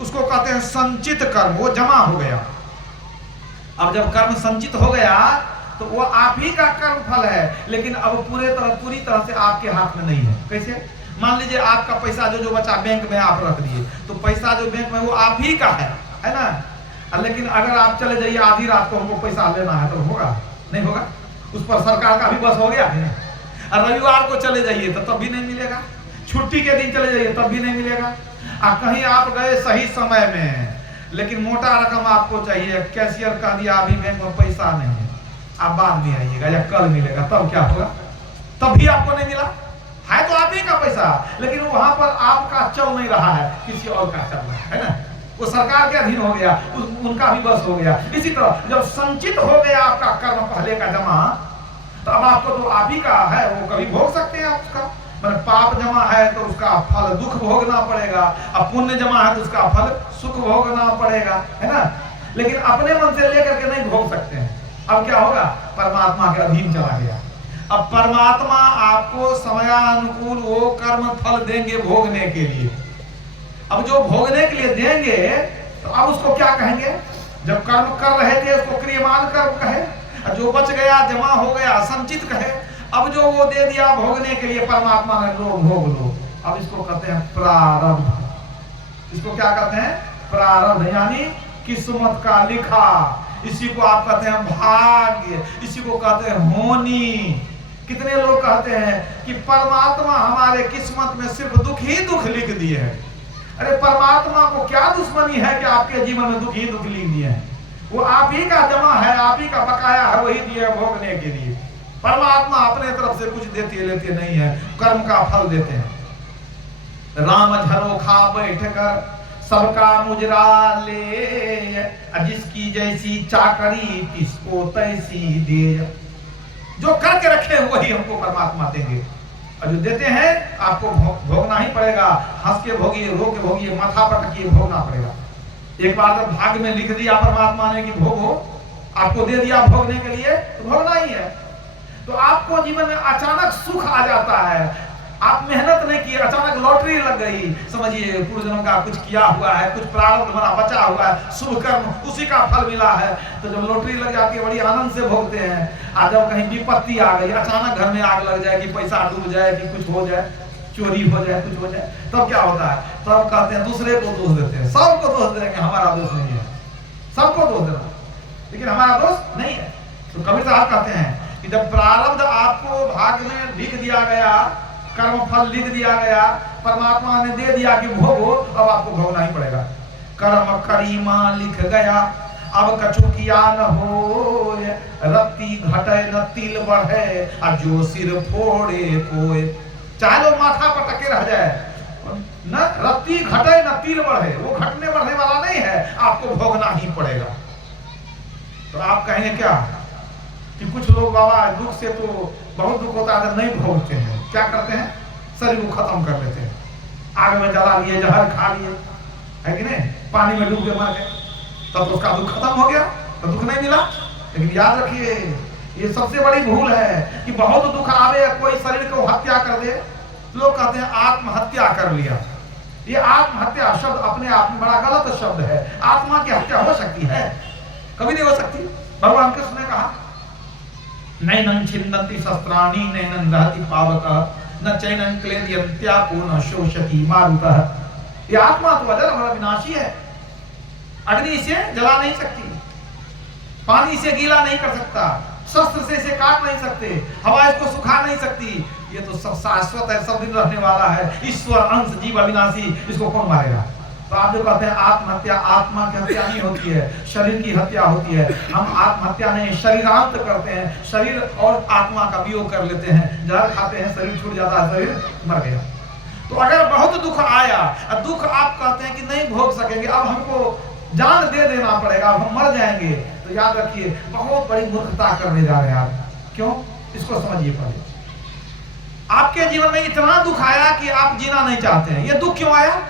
उसको कहते हैं संचित कर्म, वो जमा हो गया। अब जब कर्म संचित हो गया तो वो आप ही का कर्म फल है, लेकिन अब पूरी तरह से आपके हाथ में नहीं है। कैसे? मान लीजिए आपका पैसा जो बचा बैंक में आप रख दिए, तो पैसा जो बैंक में वो आप ही का है ना? लेकिन अगर आप चले जाइए आधी रात को हमको पैसा लेना है तो होगा? नहीं होगा। उस पर सरकार का भी बस हो गया है। और रविवार को चले जाइए तो तब भी नहीं मिलेगा, छुट्टी के दिन चले जाइए तब भी नहीं मिलेगा। कहीं आप गए सही समय में, लेकिन मोटा रकम आपको चाहिए, कैशियर कह दिया अभी बैंक में पैसा नहीं है, आप बाद में आइएगा या कल मिलेगा, तब क्या होगा? तब भी आपको नहीं मिला है तो आप ही का पैसा, लेकिन वहां पर आपका चल नहीं रहा है, किसी और का चल रहा है ना? वो सरकार के अधीन हो गया, उनका भी बस हो गया। इसी तरह जब संचित हो गया आपका कर्म पहले का जमा, तो अब आपको तो आप ही का है, वो कभी भोग सकते हैं आप उसका। मतलब पाप जमा है तो उसका फल दुख भोगना पड़ेगा, अब पुण्य जमा है तो उसका फल सुख भोगना पड़ेगा, है ना? लेकिन अपने मन से लेकर के नहीं भोग सकते हैं। अब क्या होगा? परमात्मा के अधीन चला गया। अब परमात्मा आपको समयानुकूल वो कर्म फल देंगे भोगने के लिए। अब जो भोगने के लिए देंगे तो अब उसको क्या कहेंगे? जब कर्म कर रहे थे उसको क्रियमान कर्म कहे, जो बच गया जमा हो गया संचित कहे। अब जो वो दे दिया भोगने के लिए परमात्मा ने, लो भोग लो। अब इसको कहते हैं प्रारब्ध। इसको क्या कहते हैं? प्रारब्ध, यानी किस्मत का लिखा। इसी को आप कहते हैं भाग्य, इसी को कहते हैं होनी। कितने लोग कहते हैं कि परमात्मा हमारे किस्मत में सिर्फ दुख ही दुख लिख दिए है। अरे परमात्मा को क्या दुश्मनी है कि आपके जीवन में दुख ही दुख लिख दिए हैं? वो आप ही का जमा है, आप ही का बकाया है, वही दिए भोगने के लिए। परमात्मा अपने तरफ से कुछ देते लेते नहीं है, कर्म का फल देते हैं। राम झरोखा बैठ कर सबका मुजरा ले, जिसकी जैसी चाकरी किसको तैसी दे। जो करके रखे वही हमको परमात्मा देंगे, और जो देते हैं आपको भोगना ही पड़ेगा। हंस के भोगिए, रो के भोगिए, माथा पटकिए, भोगना पड़ेगा। एक बार जब भाग्य में लिख दिया परमात्मा ने कि भोगो, आपको दे दिया भोगने के लिए, तो भोगना ही है। तो आपको जीवन में अचानक सुख आ जाता है। आप मेहनत नहीं किए, अचानक लॉटरी लग गई, समझिए पूर्वजन्म का कुछ किया हुआ है, कुछ प्रारब्ध बना बचा हुआ है, शुभ कर्म, उसी का फल मिला है। तो जब लॉटरी लग जाती है बड़ी आनंद से भोगते हैं। और जब कहीं विपत्ति आ गई, अचानक घर में आग लग जाए, कि पैसा डूब जाए, कि कुछ हो जाए, चोरी हो जाए, कुछ हो जाए, तब क्या होता है? तब कहते हैं दूसरे को दोष देते हैं, सबको दोष देते हैं कि हमारा दोष नहीं है, सबको दोष देना, लेकिन हमारा दोष नहीं है। तो कबीर साहब कहते हैं कि जब प्रारब्ध आपको भाग्य में लिख दिया गया, कर्म फल लिख दिया गया, परमात्मा ने दे दिया कि भोगो, अब आपको भोगना ही पड़ेगा। कर्म करीमा लिख गया, अब कछु किया न हो, रत्ती घटे न तिल बढ़े, और जो सिर फोड़े कोय। चाहे लोग माथा पटके रह जाए, न रत्ती घटे न तिल बढ़े, वो घटने बढ़ने वाला नहीं है, आपको भोगना ही पड़ेगा। तो आप कहेंगे क्या कि कुछ लोग बाबा दुख से तो बहुत दुख होता है, नहीं भोगते हैं, क्या करते हैं? शरीर को खत्म कर लेते हैं, आग में जला लिए, जहर खा लिए, है कि नहीं? पानी में डूब के मर गए, तब तो उसका दुख खत्म हो गया, तो दुख नहीं मिला। लेकिन याद रखिए, ये सबसे बड़ी भूल है कि बहुत दुख आवे, कोई शरीर को हत्या कर दे, लोग कहते हैं आत्महत्या कर लिया। ये आत्महत्या शब्द अपने आप में बड़ा गलत शब्द है। आत्मा की हत्या हो सकती है? कभी नहीं हो सकती। भगवान कृष्ण ने कहा, नैनं छिन्दन्ति शस्त्राणि नैनं दहति पावकः, न चैनं क्लेदयन्त्यापो न शोषति मारुतः। ये आत्मा तो अजर और अविनाशी है, अग्नि इसे जला नहीं सकती, पानी इसे गीला नहीं कर सकता, शस्त्र से इसे काट नहीं सकते, हवा इसको सुखा नहीं सकती। ये तो सब शाश्वत है, सब दिन रहने वाला है, ईश्वर अंश जीव अविनाशी, इसको कौन मारेगा? तो आप जो कहते हैं आत्महत्या, आत्मा की हत्या नहीं होती है, शरीर की हत्या होती है। हम आत्महत्या नहीं, शरीरांत करते हैं, शरीर और आत्मा का वियोग कर लेते हैं, जहर खाते हैं, शरीर छूट जाता है, शरीर मर गया। तो अगर बहुत दुख आया, दुख आप कहते हैं कि नहीं भोग सकेंगे, अब हमको जान दे देना पड़ेगा, अब हम मर जाएंगे, तो याद रखिए बहुत बड़ी मूर्खता करने जा रहे हैं आप। क्यों? इसको समझिए पहले। आपके जीवन में इतना दुख आया कि आप जीना नहीं चाहते हैं। ये दुख क्यों आया?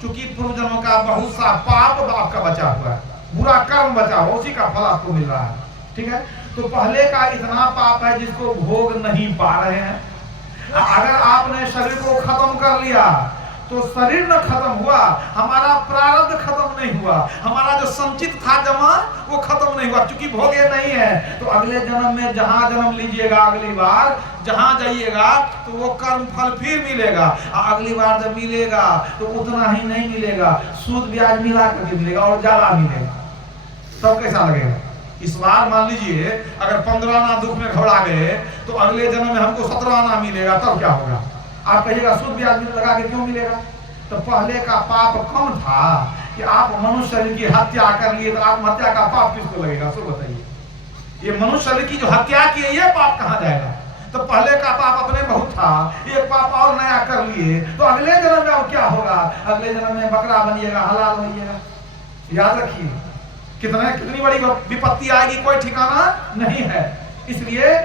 क्योंकि पूर्व जन्मों का बहुत सा पाप आपका बचा हुआ है, बुरा कर्म बचा हुआ, उसी का फल आपको मिल रहा है। ठीक है, तो पहले का इतना पाप है जिसको भोग नहीं पा रहे हैं। अगर आपने शरीर को खत्म कर लिया तो शरीर न खत्म हुआ, हमारा प्रारब्ध खत्म नहीं हुआ, हमारा जो संचित था जमा वो खत्म नहीं हुआ, क्योंकि भोगे नहीं है। तो अगले जन्म में जहां जन्म लीजिएगा, अगली बार जहां जाइएगा तो वो कर्म फल फिर मिलेगा। अगली बार जब मिलेगा तो उतना ही नहीं मिलेगा, सूद ब्याज मिला करके मिलेगा और ज्यादा मिलेगा। तब कैसा लगेगा? इस बार मान लीजिए अगर 15 आना दुख में घबरा गए तो अगले जन्म में हमको 17 आना मिलेगा, तब क्या होगा? आप कहिएगा सूद ब्याज लगा के क्यों मिलेगा? तो पहले का पाप कम था कि आप मनुष्य शरीर की हत्या कर लिए, तो आत्महत्या का पाप किसको लगेगा? सो बताइए, ये मनुष्य शरीर की जो हत्या की है ये पाप कहाँ जाएगा? तो पहले का पाप अपने बहुत था, ये पाप और नया कर लिए, तो अगले जन्म में अब क्या होगा? अगले जन्म में बकरा बनिएगा, हलाल बनिएगा। याद रखिए, कितनी बड़ी विपत्ति आएगी कोई ठिकाना नहीं है। इसलिए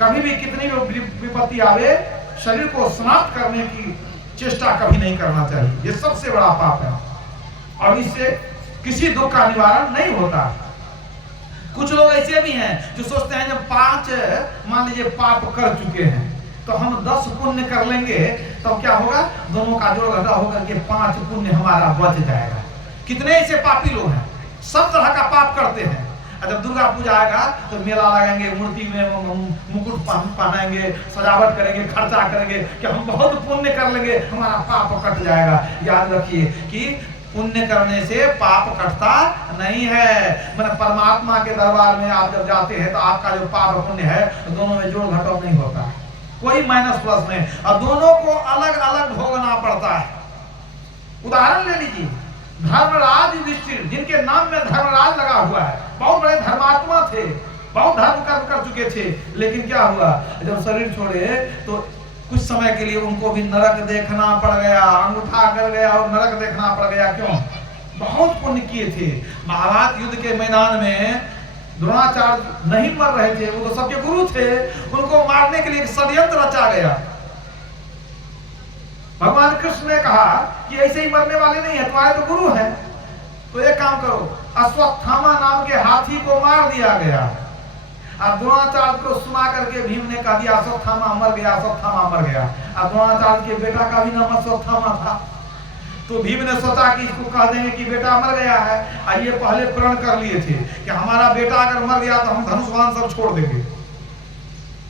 कभी भी कितनी भी विपत्ति आवे, शरीर को समाप्त करने की चेष्टा कभी नहीं करना चाहिए। ये सबसे बड़ा पाप है और इससे किसी दुख का निवारण नहीं होता। कुछ लोग ऐसे भी हैं जो सोचते हैं जब 5 मान लीजिए पाप कर चुके हैं तो हम 10 पुण्य कर लेंगे, तो क्या होगा? दोनों का जोड़ घटा होकर के 5 पुण्य हमारा बच जाएगा। कितने ऐसे पापी लोग हैं, सब तरह का पाप करते हैं। जब दुर्गा पूजा आएगा तो मेला लगाएंगे, मूर्ति में मुकुट पहनाएंगे, सजावट करेंगे, खर्चा करेंगे कि हम बहुत पुण्य कर लेंगे, हमारा पाप कट जाएगा। याद रखिए कि पुण्य करने से पाप कटता नहीं है। मैंने परमात्मा के दरबार में आप जब जाते हैं तो आपका जो पाप पुण्य है दोनों में जोड़ घटाव नहीं होता, कोई माइनस प्लस नहीं, और दोनों को अलग अलग भोगना पड़ता है। उदाहरण ले लीजिए, धर्मराज युधिष्ठिर, जिनके नाम में धर्मराज लगा हुआ है, बहुत बड़े धर्मात्मा थे, बहुत धर्म कर्म कर चुके थे, लेकिन क्या हुआ? जब शरीर छोड़े तो कुछ समय के लिए उनको भी नरक देखना पड़ गया, अंगूठा कर गया और नरक देखना पड़ गया। क्यों? बहुत पुण्य किए थे। महाभारत युद्ध के मैदान में द्रोणाचार्य नहीं मर रहे थे, वो तो सबके गुरु थे, उनको मारने के लिए एक षड्यंत्र रचा गया। भगवान कृष्ण ने कहा कि ऐसे ही मरने वाले नहीं है, तुम्हारे तो गुरु हैं, तो एक काम करो, अश्वत्थामा नाम के हाथी को मार दिया गया। और द्रोणाचार्य को सुना करके भीम ने कह दिया अश्वत्थामा मर गया, अश्वत्थामा मर गया। और द्रोणाचार्य के बेटा का भी नाम अश्वत्थामा था। तो भीम ने सोचा कि इसको कह देंगे कि बेटा मर गया है, और ये पहले प्रण कर लिए थे कि हमारा बेटा अगर मर गया तो हम धनुष्वान सब छोड़ देंगे।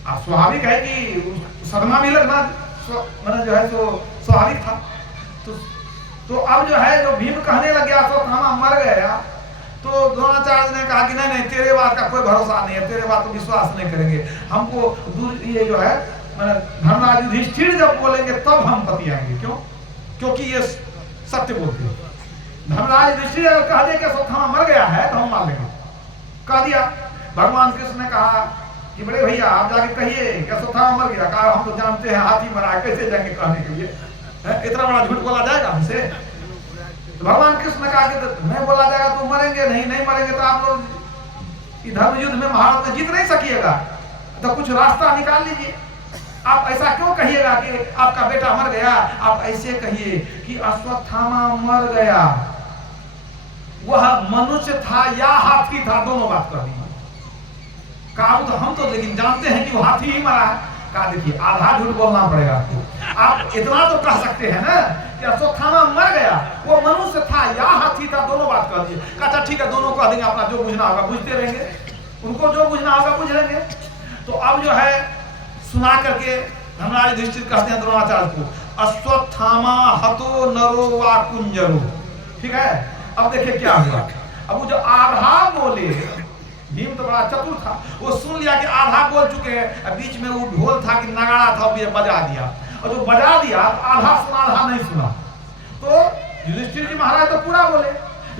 अब स्वाभाविक है कि सदमा भी लगना मैंने जो है तो स्वाभाविक था। तो अब जो है जो भीम कहने लग गया अश्वत्थामा मर गया, तो द्रोणाचार्य ने कहा कि नहीं नहीं, तेरे बात का कोई भरोसा नहीं है, तेरे बात को विश्वास नहीं करेंगे, हमको ये जो है मैंने धर्मराज युधिष्ठिर जब बोलेंगे तब हम पतियाएंगे। क्यों? क्योंकि ये सत्य बोलते हैं। धर्मराज युधिष्ठिर अगर कह दे कि अश्वत्थामा मर गया है तो हम मान लेंगे, कह दिया। भगवान कृष्ण ने कहा कि बड़े भैया आप जाके कहिए कि अश्वत्थामा मर गया। कहा हम तो जानते हैं हाथी मरा, कैसे जाएंगे कहने के लिए, इतना बड़ा झूठ बोला जाएगा हमसे? तो भगवान कृष्ण ने कहा कि नहीं बोला जाएगा तो मरेंगे नहीं मरेंगे तो आप लोग धर्म युद्ध में महाभारत में जीत नहीं सकिएगा, तो कुछ रास्ता निकाल लीजिए। आप ऐसा क्यों कहिएगा कि आपका बेटा मर गया? आप ऐसे कहिए कि अश्वत्थामा मर गया, वह मनुष्य था या हाथी था, दोनों बात कर दी। कहा तो हम तो लेकिन जानते हैं कि वो हाथी ही मरा है। कहा देखिए आधा झूठ बोलना पड़ेगा आपको, आप इतना तो कह सकते हैं ना कि अश्वत्थामा मर गया, वो मनुष्य था या हाथी था, दोनों बात कर दिए। अच्छा ठीक है, दोनों कह देंगे, अपना जो बुझना होगा बुझते रहेंगे, उनको जो बुझना होगा बुझ लेंगे। तो अब जो है सुना करके धर्मराज युधिष्ठिर कहते हैं द्रोणाचार्य को अश्वत्थामा हतो नरो वा कुंजरो। ठीक है, अब देखिए क्या हुआ। अब वो जो आधा बोले, भीम तो बड़ा चतुर था, वो सुन लिया कि आधा बोल चुके हैं, बीच में वो ढोल था कि नगाड़ा था, वो बजा दिया, और जो बजा दिया आधा सुना आधा नहीं सुना। तो युधिष्ठिर जी महाराज तो पूरा बोले,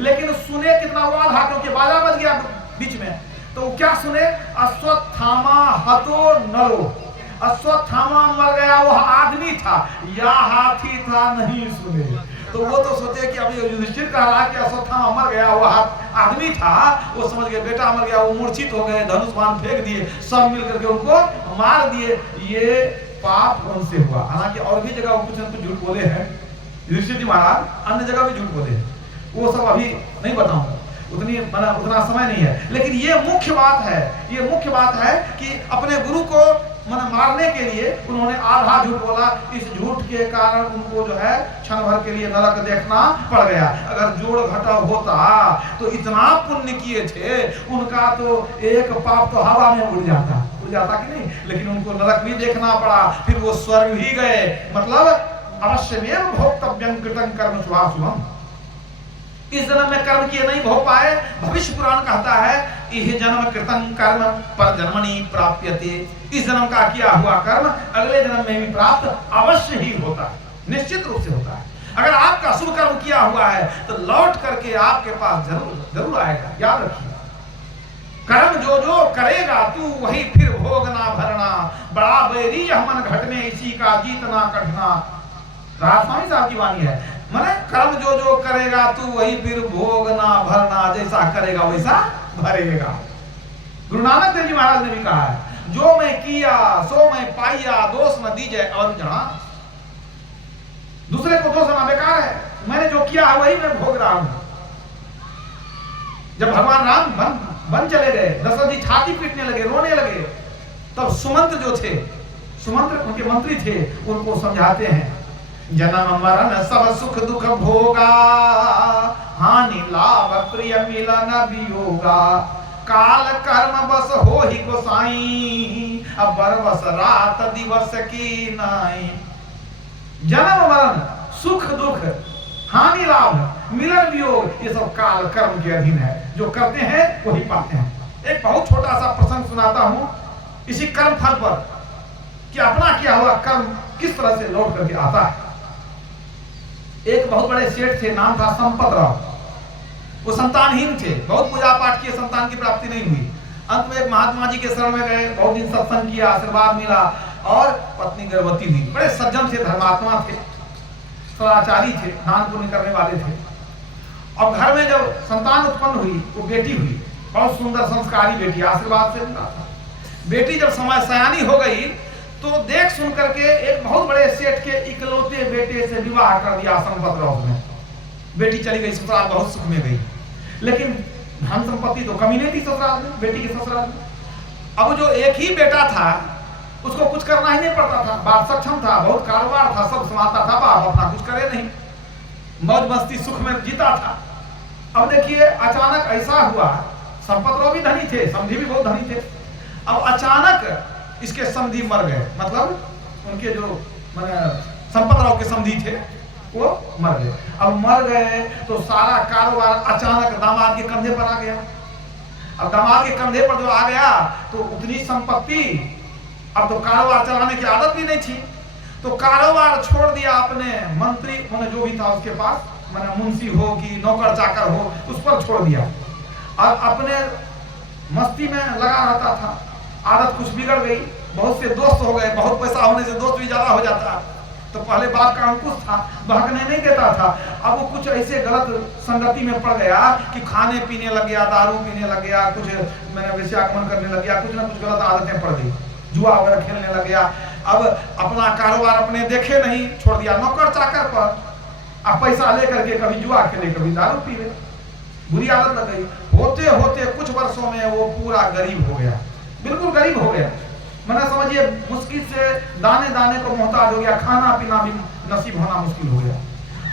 लेकिन सुने कितना वो आधा, क्योंकि बाजा बज गया बीच में। तो क्या सुने? अश्वत्थामा हतो नरो, अश्वत्थामा मर गया, वो आदमी था या हाथी था, नहीं सुने। तो वो तो सोचे कि अभी युधिष्ठिर कह रहा कि अश्वत्थामा मर गया, वो आदमी था, वो समझ गए बेटा मर गया, वो मूर्छित हो गए, धनुष बाण फेंक दिए, सब मिलकर के उनको मार दिए। ये पाप उनसे हुआ। हालांकि और भी जगह कुछ न कुछ झूठ बोले हैं युधिष्ठिर जी महाराज, अन्य जगह भी झूठ बोले हैं, वो सब अभी नहीं बताऊंगा, उतना समय नहीं है। लेकिन ये मुख्य बात है, ये मुख्य बात है कि अपने गुरु को मारने के लिए उन्होंने आधा झूठ बोला। इस झूठ के कारण उनको जो है क्षण भर के लिए नरक देखना पड़ गया। अगर जोड़ घटा होता तो इतना पुण्य किए थे, उनका तो एक पाप तो हवा में उड़ जाता कि नहीं, लेकिन उनको नरक भी देखना पड़ा, फिर वो स्वर्ग भी गए। मतलब अवश्यमेव भोक्तव्यं कृतं कर्म शुभाशुभम्, इस जन्म में कर्म किए नहीं भोग पाए, भविष्य पुराण कहता है यह जन्म कृतं कर्म पर जन्मनि प्राप्यते, इस जन्म का किया हुआ कर्म अगले जन्म में भी प्राप्त अवश्य ही होता है, निश्चित रूप से होता है। अगर आपका शुभ कर्म किया हुआ है तो लौट करके आपके पास जरूर आएगा, याद रखिए। कर्म जो जो करेगा तू वही फिर भोगना भरना, बड़ा बैरी यह मन घटने इसी का जीतना कठना। राजस्वामी साहब की वाणी है, माने कर्म जो जो करेगा तू वही फिर भोगना भरना, जैसा करेगा वैसा भरेगा। गुरु नानक देव जी महाराज ने भी कहा है, जो मैं किया सो मैं पाइया, दोष न दीजिए और जना। दूसरे को दोष देना बेकार है, मैंने जो किया है वही मैं भोग रहा हूं। जब भगवान राम वन चले गए, दशरथ जी छाती पीटने लगे, रोने लगे, तब सुमंत्र जो थे, सुमंत्र उनके मंत्री थे, उनको समझाते हैं, जन्म मरण सब सुख दुख भोगा, हानि लाभ प्रिय मिलन वियोगा, काल कर्म बस हो ही गोसाई, अब बरबस रात दिवस की नाई। जन्म मरण सुख दुख हानि लाभ मिलन वियोग, ये सब काल कर्म के अधीन है, जो करते हैं वही पाते हैं। एक बहुत छोटा सा प्रसंग सुनाता हूं इसी कर्म फल पर, कि अपना किया हुआ कर्म किस तरह से लौट करके आता है। एक बहुत बड़े सेठ थे, नाम था संपतराव, वो संतानहीन थे, बहुत पूजा पाठ किए, संतान की प्राप्ति नहीं हुई। अंत में एक महात्मा जी के शरण में गए, बहुत दिन सत्संग किया, आशीर्वाद मिला और पत्नी गर्भवती हुई। बड़े सज्जन थे, धर्मात्मा थे, सदाचारी थे, दान पुण्य करने वाले थे। और घर में जब संतान उत्पन्न हुई, वो बेटी हुई, बहुत सुंदर संस्कारी बेटी, आशीर्वाद से मिला था। बेटी जब समय सयानी हो गई तो देख सुन करके एक बहुत बड़े सेठ के इकलौते बेटे से विवाह कर दिया संपतराव ने। बेटी चली गई ससुराल, बहुत सुख में गई, लेकिन धन संपत्ति तो कमी नहीं थी ससुराल में, बेटी के ससुराल में। अब जो एक ही बेटा था उसको कुछ करना ही नहीं पड़ता था, बाप सक्षम था, बहुत कारोबार था, सब संभालता था, बाप अपना कुछ करे नहीं, मौज मस्ती सुख में जीता था। अब देखिए अचानक ऐसा हुआ, संपतराव भी धनी थे, समधी भी बहुत धनी थे। अब अचानक इसके समधी मर गए, मतलब उनके जो संपतराव के समधी थे वो मर गए। अब मर गए तो सारा कारोबार अचानक दामाद के कंधे पर आ गया। अब दामाद के कंधे पर जो आ गया तो उतनी संपत्ति, अब तो कारोबार चलाने की आदत भी नहीं थी, तो कारोबार छोड़ दिया अपने मंत्री जो भी था उसके पास, मुंशी हो कि नौकर चाकर हो, उस पर छोड़ दिया और अपने मस्ती में लगा रहता था। आदत कुछ बिगड़ गई, बहुत से दोस्त हो गए, बहुत पैसा होने से दोस्त भी ज्यादा हो जाता। तो पहले बाप का अंकुश था, बहकने नहीं देता था, अब वो कुछ ऐसे गलत संगति में पड़ गया कि खाने पीने लग गया, दारू पीने लग गया, कुछ वेश्यागमन करने लग गया, कुछ ना कुछ गलत आदतें पड़ गई, जुआ वगैरह खेलने लग गया। अब अपना कारोबार अपने देखे नहीं, छोड़ दिया नौकर चाकर पर, अब पैसा लेकर के कभी जुआ खेले, कभी दारू पी ले, बुरी आदत लग गई। होते होते कुछ वर्षों में वो पूरा गरीब हो गया, बिल्कुल गरीब हो गया, मैंने समझिए मुश्किल से दाने दाने को मोहताज हो गया, खाना पीना भी नसीब होना मुश्किल हो गया।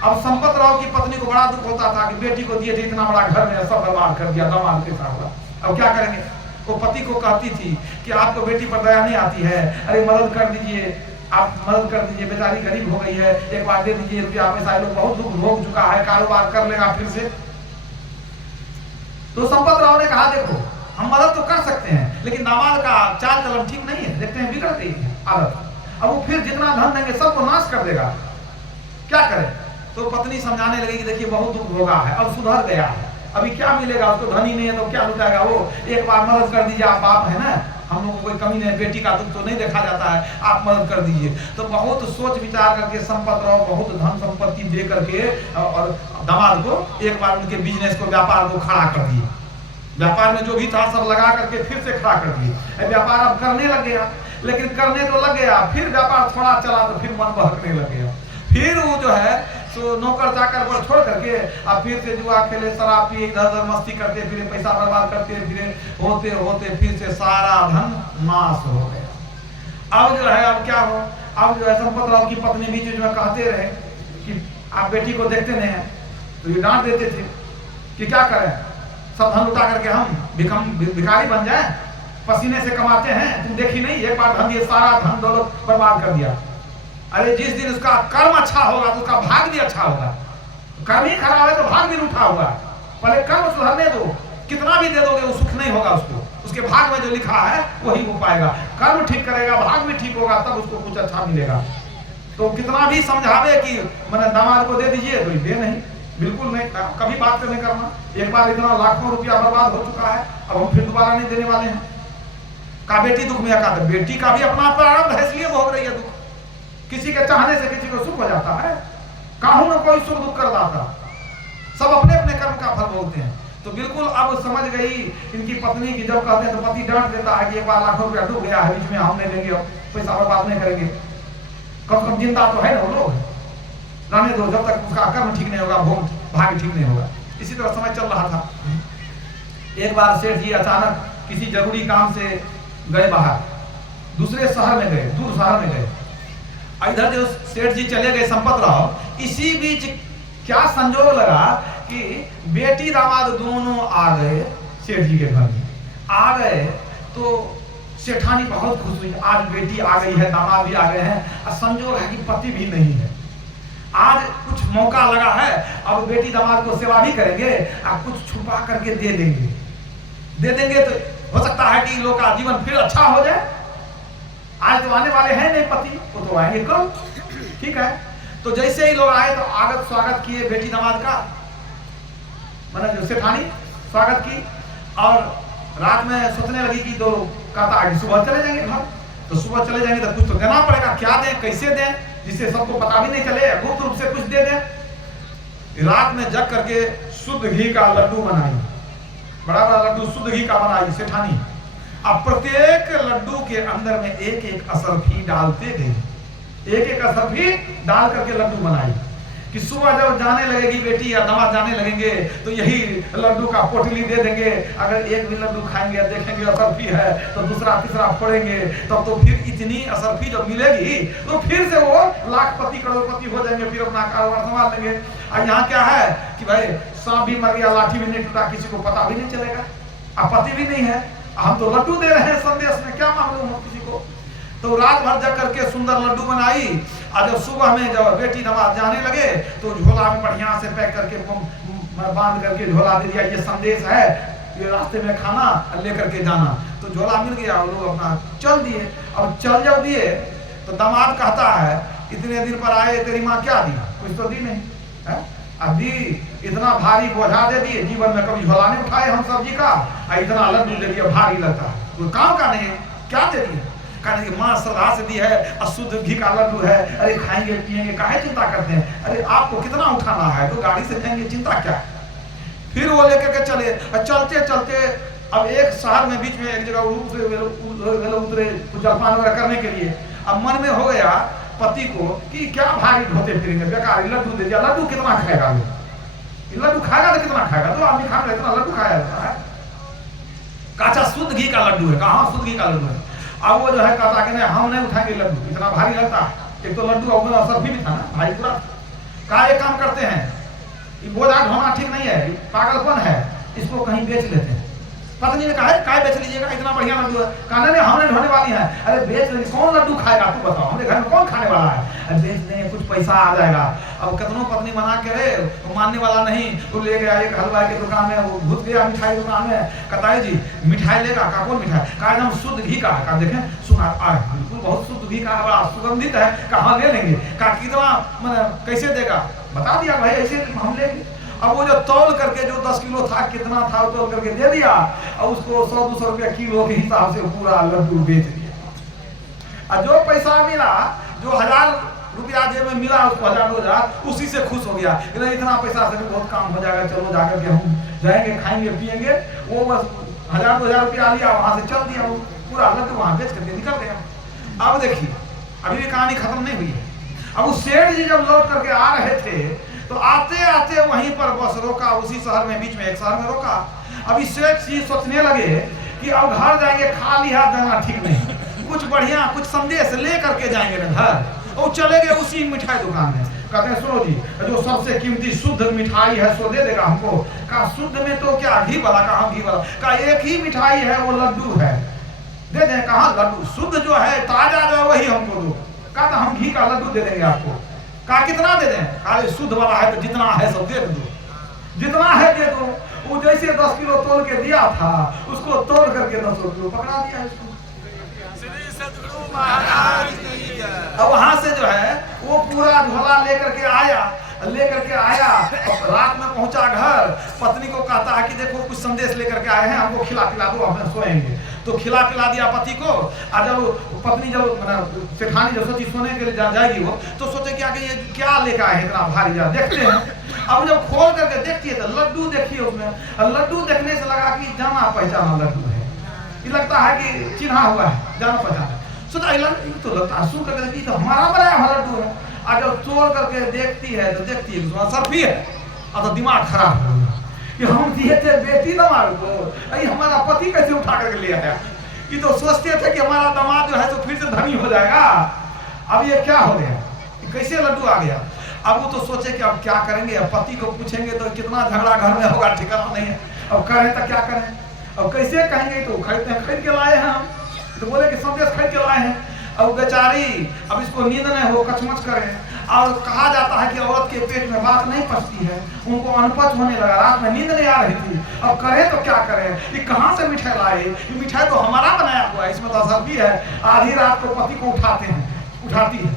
अब संपतराव की पत्नी को बड़ा दुख होता था कि बेटी को दिए थे इतना बड़ा घर में, सब बर्बाद कर दिया, दामाद के साथ हुआ, अब क्या करेंगे। वो पति को कहती थी कि आपको बेटी पर दया नहीं आती है, अरे मदद कर दीजिए, आप मदद कर दीजिए, बेचारी गरीब हो गई है, एक बार दे दीजिए रुपया पैसा, लोग बहुत दुख भोग चुका है, कारोबार कर लेगा फिर से। तो संपत राव ने कहा देखो हम मदद तो कर सकते हैं लेकिन दामाद का चाल चलन ठीक नहीं है, देखते हैं बिगड़ गई है आदत, अब वो फिर जितना धन देंगे सबको नाश कर देगा, क्या करें। तो पत्नी समझाने लगी कि देखिए बहुत दुख भोगा है, अब सुधर गया है, अभी क्या मिलेगा उसको, धन ही नहीं है तो क्या लुटाएगा वो, एक बार मदद कर दीजिए, आप बाप है ना, हम लोगों को कोई कमी नहीं, बेटी का दुख तो नहीं देखा जाता है, आप मदद कर दीजिए। तो बहुत सोच विचार करके संपत राव बहुत धन संपत्ति दे करके और दामाद को एक बार उनके बिजनेस को, व्यापार को खड़ा कर दिए, व्यापार में जो भी था सब लगा करके फिर से खड़ा कर दिए। व्यापार अब करने लग गया, लेकिन करने तो लग गया, फिर व्यापार थोड़ा चला तो फिर मन बहकने लग गया, फिर वो जो है तो नौकर चाकर पर छोड़ करके अब फिर से जुआ खेले, शराब पिए, इधर उधर मस्ती करते फिरे, पैसा बर्बाद करते फिरे, होते होते फिर से सारा धन नाश हो गया। अब जो है अब क्या हो, अब जो है संपत राव की पत्नी भी जो है कहते रहे कि आप बेटी को देखते नहीं हैं, तो ये डांट देते थे कि क्या करें, सब धन लुटा करके हम भिखारी बन जाए, पसीने से कमाते हैं, तुम देखी नहीं, एक बार धन दिए सारा धन दौलत बर्बाद कर दिया। अरे जिस दिन उसका कर्म अच्छा होगा तो उसका भाग भी अच्छा होगा, कर्म ही खराब है तो भाग भी रूठा होगा, पहले कर्म सुधरने दो, कितना भी दे दोगे वो सुख नहीं होगा उसको, उसके भाग में जो लिखा है वही हो पाएगा, कर्म ठीक करेगा भाग भी ठीक होगा तब उसको कुछ अच्छा मिलेगा। तो कितना भी समझावे कि मैंने दामाद को दे दीजिए तो दे नहीं, बिल्कुल नहीं, कभी बात नहीं करना, एक बार इतना लाखों रुपया बर्बाद हो चुका है, अब हम फिर दोबारा नहीं देने वाले हैं। का बेटी दुख में का बेटी का भी अपना प्रारंभ है इसलिए भोग रही है दुख, किसी के चाहने से किसी को सुख हो जाता है, काहू में कोई सुख दुख कर लाता, सब अपने अपने कर्म का फल भोगते हैं। तो बिल्कुल अब समझ गई इनकी पत्नी की, जब कहते हैं तो पति डांट देता है कि एक बार लाखों रुपया डूब गया है, बीच में हम नहीं देंगे, पैसा बर्बाद नहीं करेंगे, कम से कम जिंदा तो है ना वो लोग, रहने दो जब तक उसका कर्म ठीक नहीं होगा, भोग भाग्य ठीक नहीं होगा। इसी तरह समय चल रहा था। एक बार सेठ जी अचानक किसी जरूरी काम से गए बाहर, दूसरे शहर में गए, दूर शहर में गए, इधर जो सेठ जी चले गए संपत राव, इसी बीच क्या संजोग लगा कि बेटी दामाद दोनों आ गए सेठ जी के घर में, आ गए तो सेठानी बहुत खुश हुई, आज बेटी आ गई है, दामाद भी आ गए हैं, और संजोग है कि पति भी नहीं है, आज कुछ मौका लगा है, अब बेटी दामाद को सेवा भी करेंगे और कुछ छुपा करके दे देंगे तो हो सकता है कि लोग का जीवन फिर अच्छा हो जाए। आज तो आने वाले हैं नहीं पति, वो तो आएंगे कल, ठीक है। तो जैसे ही लोग आए तो आगत स्वागत किए बेटी दामाद का, मैंने जो सेठानी स्वागत की, और रात में सोचने लगी कि तो कहता है सुबह चले जाएंगे घर, तो सुबह चले जाएंगे तो कुछ तो देना पड़ेगा, क्या दें कैसे दें जिससे सबको पता भी नहीं चले, गुप्त रूप से कुछ दे दें। रात में जग करके शुद्ध घी का लड्डू बनाई, बड़ा बड़ा लड्डू शुद्ध घी का बनाई सेठानी, अब प्रत्येक लड्डू के अंदर में एक एक असरफी डालते गए, एक एक असरफी डाल करके लड्डू बनाई कि सुबह जब जाने लगेगी बेटी या दामाद जाने लगेंगे तो यही लड्डू का पोटली दे देंगे, अगर एक भी लड्डू खाएंगे देखेंगे असरफी है तो दूसरा तीसरा फोड़ेंगे, तब तो फिर इतनी असरफी जब मिलेगी तो फिर से वो लाखपति करोड़पति हो जाएंगे, फिर अपना कारोबार संभाल लेंगे। और यहाँ क्या है कि भाई सांप भी मर गया, लाठी भी नहीं टूटा, किसी को पता भी नहीं चलेगा, अब पति भी नहीं है, हम तो लड्डू दे रहे हैं संदेश में, क्या मालूम हो किसी को। तो रात भर जग करके सुंदर लड्डू बनाई, और जब सुबह में जब बेटी दामाद जाने लगे तो झोला में बढ़िया से पैक करके बांध करके झोला दे दिया, ये संदेश है, ये रास्ते में खाना लेकर के जाना। तो झोला मिल गया, वो लोग अपना चल दिए। अब चल जब दिए तो दामाद कहता है इतने दिन पर आए तेरी माँ क्या दी, कुछ तो दी नहीं है, अभी इतना भारी बोझा दे दिए, जीवन में कभी झोला नहीं उठाए हम सब्जी का, इतना लड्डू दे दिया, भारी लगता है, कोई काम का नहीं है, क्या दे दिया, कहने की माँ श्रद्धा से दी है, अशुद्ध घी का लड्डू है, अरे खाएंगे पिएंगे, काहे चिंता करते हैं, अरे आपको कितना उठाना है तो गाड़ी से जाएंगे, चिंता क्या है। फिर वो लेकर के चले, चलते चलते अब एक शहर में बीच में एक जगह उतरे जलपान वगैरह करने के लिए, अब मन में हो गया पति को कि क्या भारी ढोते फिरेंगे, बेकार लड्डू दे दिया, लड्डू कितना खाएगा लोग, लड्डू खाएगा तो कितना खाएगा, तो आदमी खाएगा इतना लड्डू खाया जाता है, काचा शुद्ध घी का लड्डू है, कहाँ शुद्ध घी का लड्डू है। अब वो जो है कहता कि नहीं हम नहीं उठाएंगे लड्डू, इतना भारी लगता है, एक तो लड्डू और असरफी भी था ना भाई पूरा, कहा एक काम करते हैं, ये बोझा ढोना ठीक नहीं है, पागलपन है, इसको कहीं बेच लेते हैं। पत्नी ने कहा काय बेच लीजिएगा, इतना बढ़िया लड्डू है, कहा नहीं हमने ढोने वाली है, अरे बेच लेंगे, कौन लड्डू खाएगा तू बताओ, हमारे घर में कौन खाने वाला है, बेच देंगे कुछ पैसा आ जाएगा, अब कितनों पत्नी मना करे वो मानने वाला नहीं। वो ले गया एक हलवाई की दुकान में, वो घुस गया मिठाई दुकान में, कताई जी मिठाई लेगा का, कौन मिठाई का, एकदम शुद्ध घी का, देखें सुना बिल्कुल बहुत शुद्ध घी का, बड़ा सुगंधित है, कहाँ ले लेंगे का, कितना मतलब कैसे देगा, बता दिया भाई ऐसे हम लेंगे। अब वो जो तौल करके जो 10 किलो था, कितना था तौल करके दे दिया, और उसको 100-200 रुपया किलो के हिसाब से पूरा लड्डू बेच दिया। और जो पैसा मिला, जो 1000 रुपया जेब में मिला, उसको 1000-2000 उसी से खुश हो गया, इतना पैसा से भी बहुत काम हो जाएगा, चलो जाकर के हम जाएंगे खाएंगे पिएंगे। वो बस 1000-2000 रुपया लिया, वहां से चल दिया, वो पूरा लड्डू वहां बेच करके निकल गया। अब देखिए अभी भी कहानी खत्म नहीं हुई है। अब उस सेठ जी जब लौट करके आ रहे थे, तो आते आते वहीं पर बस रोका, उसी शहर में, बीच में एक शहर में रोका। अभी सेठ जी सोचने लगे कि अब घर जाएंगे, खाली हाथ जाना ठीक नहीं, कुछ बढ़िया कुछ संदेश ले करके जाएंगे ना घर। और चले गए उसी मिठाई दुकान में, कहते हैं सुनो जी जो सबसे कीमती शुद्ध मिठाई है सो दे देगा हमको। कहा शुद्ध में तो क्या घी वाला, कहा घी वाला, कहा एक ही मिठाई है वो लड्डू है, दे दें। कहा लड्डू शुद्ध जो है ताजा जो है वही हमको दो। कहा हम घी का लड्डू दे देंगे आपको। कहा कितना दे दें, कहा शुद्ध वाला है तो जितना है सब दे दो, जितना है दे दो। वो जैसे 10 किलो तोल के दिया था, उसको तोड़ करके 200 किलो पकड़ा दिया इसको। अब वहां से जो है वो पूरा झोला लेकर के आया, रात में पहुंचा घर, पत्नी को कहता है कि देखो कुछ संदेश लेकर के आए हैं, हमको खिला पिला दो, हम सोएंगे। तो खिला पिला दिया पति को। और जब पत्नी जब सेठानी जब सोची सोने के लिए जाएगी वो, तो सोचे क्या कि ये क्या लेकर आए इतना भारी, जा देखते हैं। अब जब खोल करके देखती है तो लड्डू देखिए उसमें, लड्डू देखने से लगा कि जाना पहचाना लड्डू है, ये लगता है कि चिन्हा हुआ है, जाना पहचाना। सोचा तो लगता है सुन करके तो हमारा बनाया हुआ लड्डू है। और जब तोड़ करके देखती है तो देखती है सर्फी है। और तो दिमाग खराब हो गया कि हम दिए थे बेटी दामाद को, अरे हमारा पति कैसे उठा करके ले आया। ये तो सोचते थे कि हमारा दामाद जो है तो फिर से धनी हो जाएगा। अब ये क्या हो गया, कैसे लड्डू आ गया। अब वो तो सोचे कि अब क्या करेंगे, अब पति को पूछेंगे तो कितना झगड़ा घर में होगा, ठिकाना नहीं है। अब करें तो क्या करें, अब कैसे कहेंगे, तो खरीद के लाए हैं हम, तो बोले कि संदेश खरीद के लाए हैं। अब बेचारी अब इसको नींद नहीं हो, कचमच करे। और कहा जाता है कि औरत के पेट में बात नहीं पचती है, उनको अनपच होने लगा, रात में नींद नहीं आ रही थी। अब करे तो क्या करें, ये कहाँ से मिठाई लाए, ये मिठाई तो हमारा बनाया हुआ है, इसमें तो असर भी है। आधी रात को पति को उठाती है,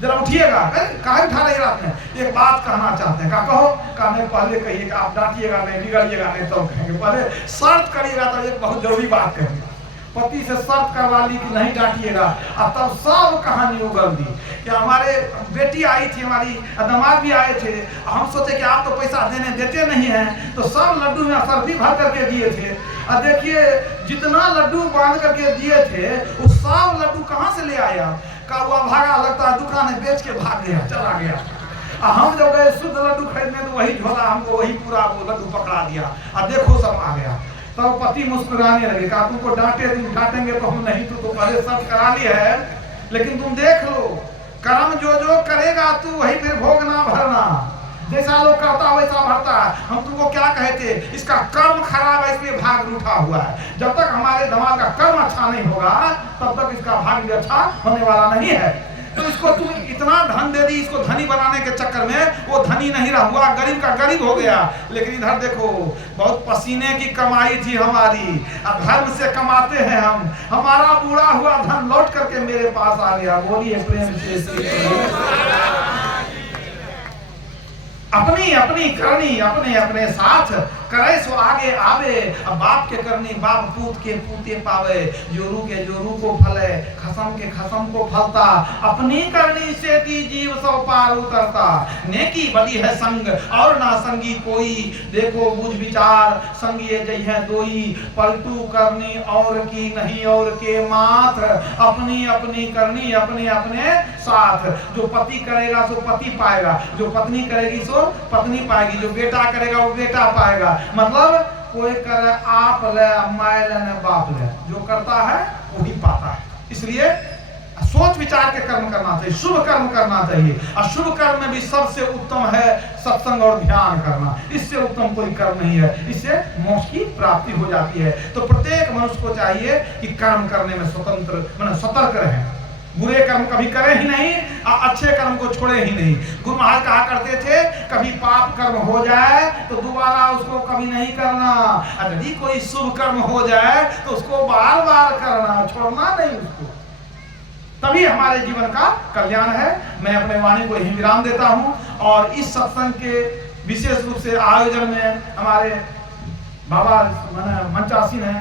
जरा उठिएगा, कहाँ उठा रही रात में, एक बात कहना चाहते हैं। कहा कहो, कहा नहीं पहले कहिएगा, आप डांटिएगा नहीं, बिगड़िएगा नहीं, तो कहेंगे, पहले शर्त करिएगा तो एक बहुत जरूरी बात कहेंगे। पति से शर्त करवा ली कि नहीं डांटिएगा। और तब सब कहानी उगल दी कि हमारे बेटी आई थी, हमारी दामाद भी आए थे, हम सोचे कि आप तो पैसा देते नहीं हैं, तो सब लड्डू में सर्दी भर करके दिए थे। और देखिए जितना लड्डू बांध करके दिए थे वो सब लड्डू कहाँ से ले आया। का हुआ भागा, लगता है दुकान बेच के भाग गया, चला गया। हम जब गए शुद्ध लड्डू खरीदने तो वही झोला हमको वही पूरा वो लड्डू पकड़ा दिया। और देखो सब आ गया। तब तो पति मुस्कुराने लगे, कहा तुमको डांटेंगे तो हम नहीं, तो पहले सब करा लिया है, लेकिन तुम देख लो कर्म जो करेगा तू वही फिर भोगना भरना। जैसा लोग करता वैसा भरता है। हम तुमको क्या कहते, इसका कर्म खराब है इसलिए भाग रूठा हुआ है। जब तक हमारे दिमाग का कर्म अच्छा नहीं होगा तब तक इसका भाग भी अच्छा होने वाला नहीं है। तो इसको तुम इतना धन दे दी, इसको धनी बनाने के चक्कर में वो धनी नहीं रहा हुआ, गरीब का गरीब हो गया। लेकिन इधर देखो बहुत पसीने की कमाई थी हमारी, अब धर्म से कमाते हैं हम, हमारा बुरा हुआ धन लौट करके मेरे पास आ गया। बोलिए प्रेम से। अपनी अपनी करनी अपने अपने साथ करे सो आगे आवे। अब बाप के करनी बाप पूत के पूते पावे, जोरू के जोरू को फले, खसम के खसम को फलता। अपनी करनी से ती जीव सौ पार उतरता। नेकी बदी है संग और ना संगी कोई, देखो बुझ विचार संग ये जई है दोई। पलटू करनी और की नहीं और के माथ, अपनी अपनी करनी अपने अपने साथ। जो पति करेगा सो पति पाएगा, जो पत्नी करेगी सो पत्नी पाएगी, जो बेटा करेगा वो बेटा पाएगा। मतलब कोई करे आप ले माय ले न बाप ले, जो करता है वो ही पाता है। इसलिए सोच विचार के कर्म करना चाहिए, शुभ कर्म करना चाहिए। और शुभ कर्म में भी सबसे उत्तम है सत्संग और ध्यान करना, इससे उत्तम कोई कर्म नहीं है। इससे मोक्ष की प्राप्ति हो जाती है। तो प्रत्येक मनुष्य को चाहिए कि कर्म करने में स्वतंत्र सतर्क रहे। बुरे कर्म कभी करे ही नहीं और अच्छे कर्म को छोड़े ही नहीं। गुरु महाराज कहा करते थे कभी पाप कर्म हो जाए तो दोबारा उसको कभी नहीं करना, और यदि कोई शुभ कर्म हो जाए तो उसको बार बार करना, छोड़ना नहीं उसको, तभी हमारे जीवन का कल्याण है। मैं अपने वाणी को यहीं विराम देता हूं और इस सत्संग के विशेष रूप से आयोजन में हमारे बाबा मंचासीन हैं।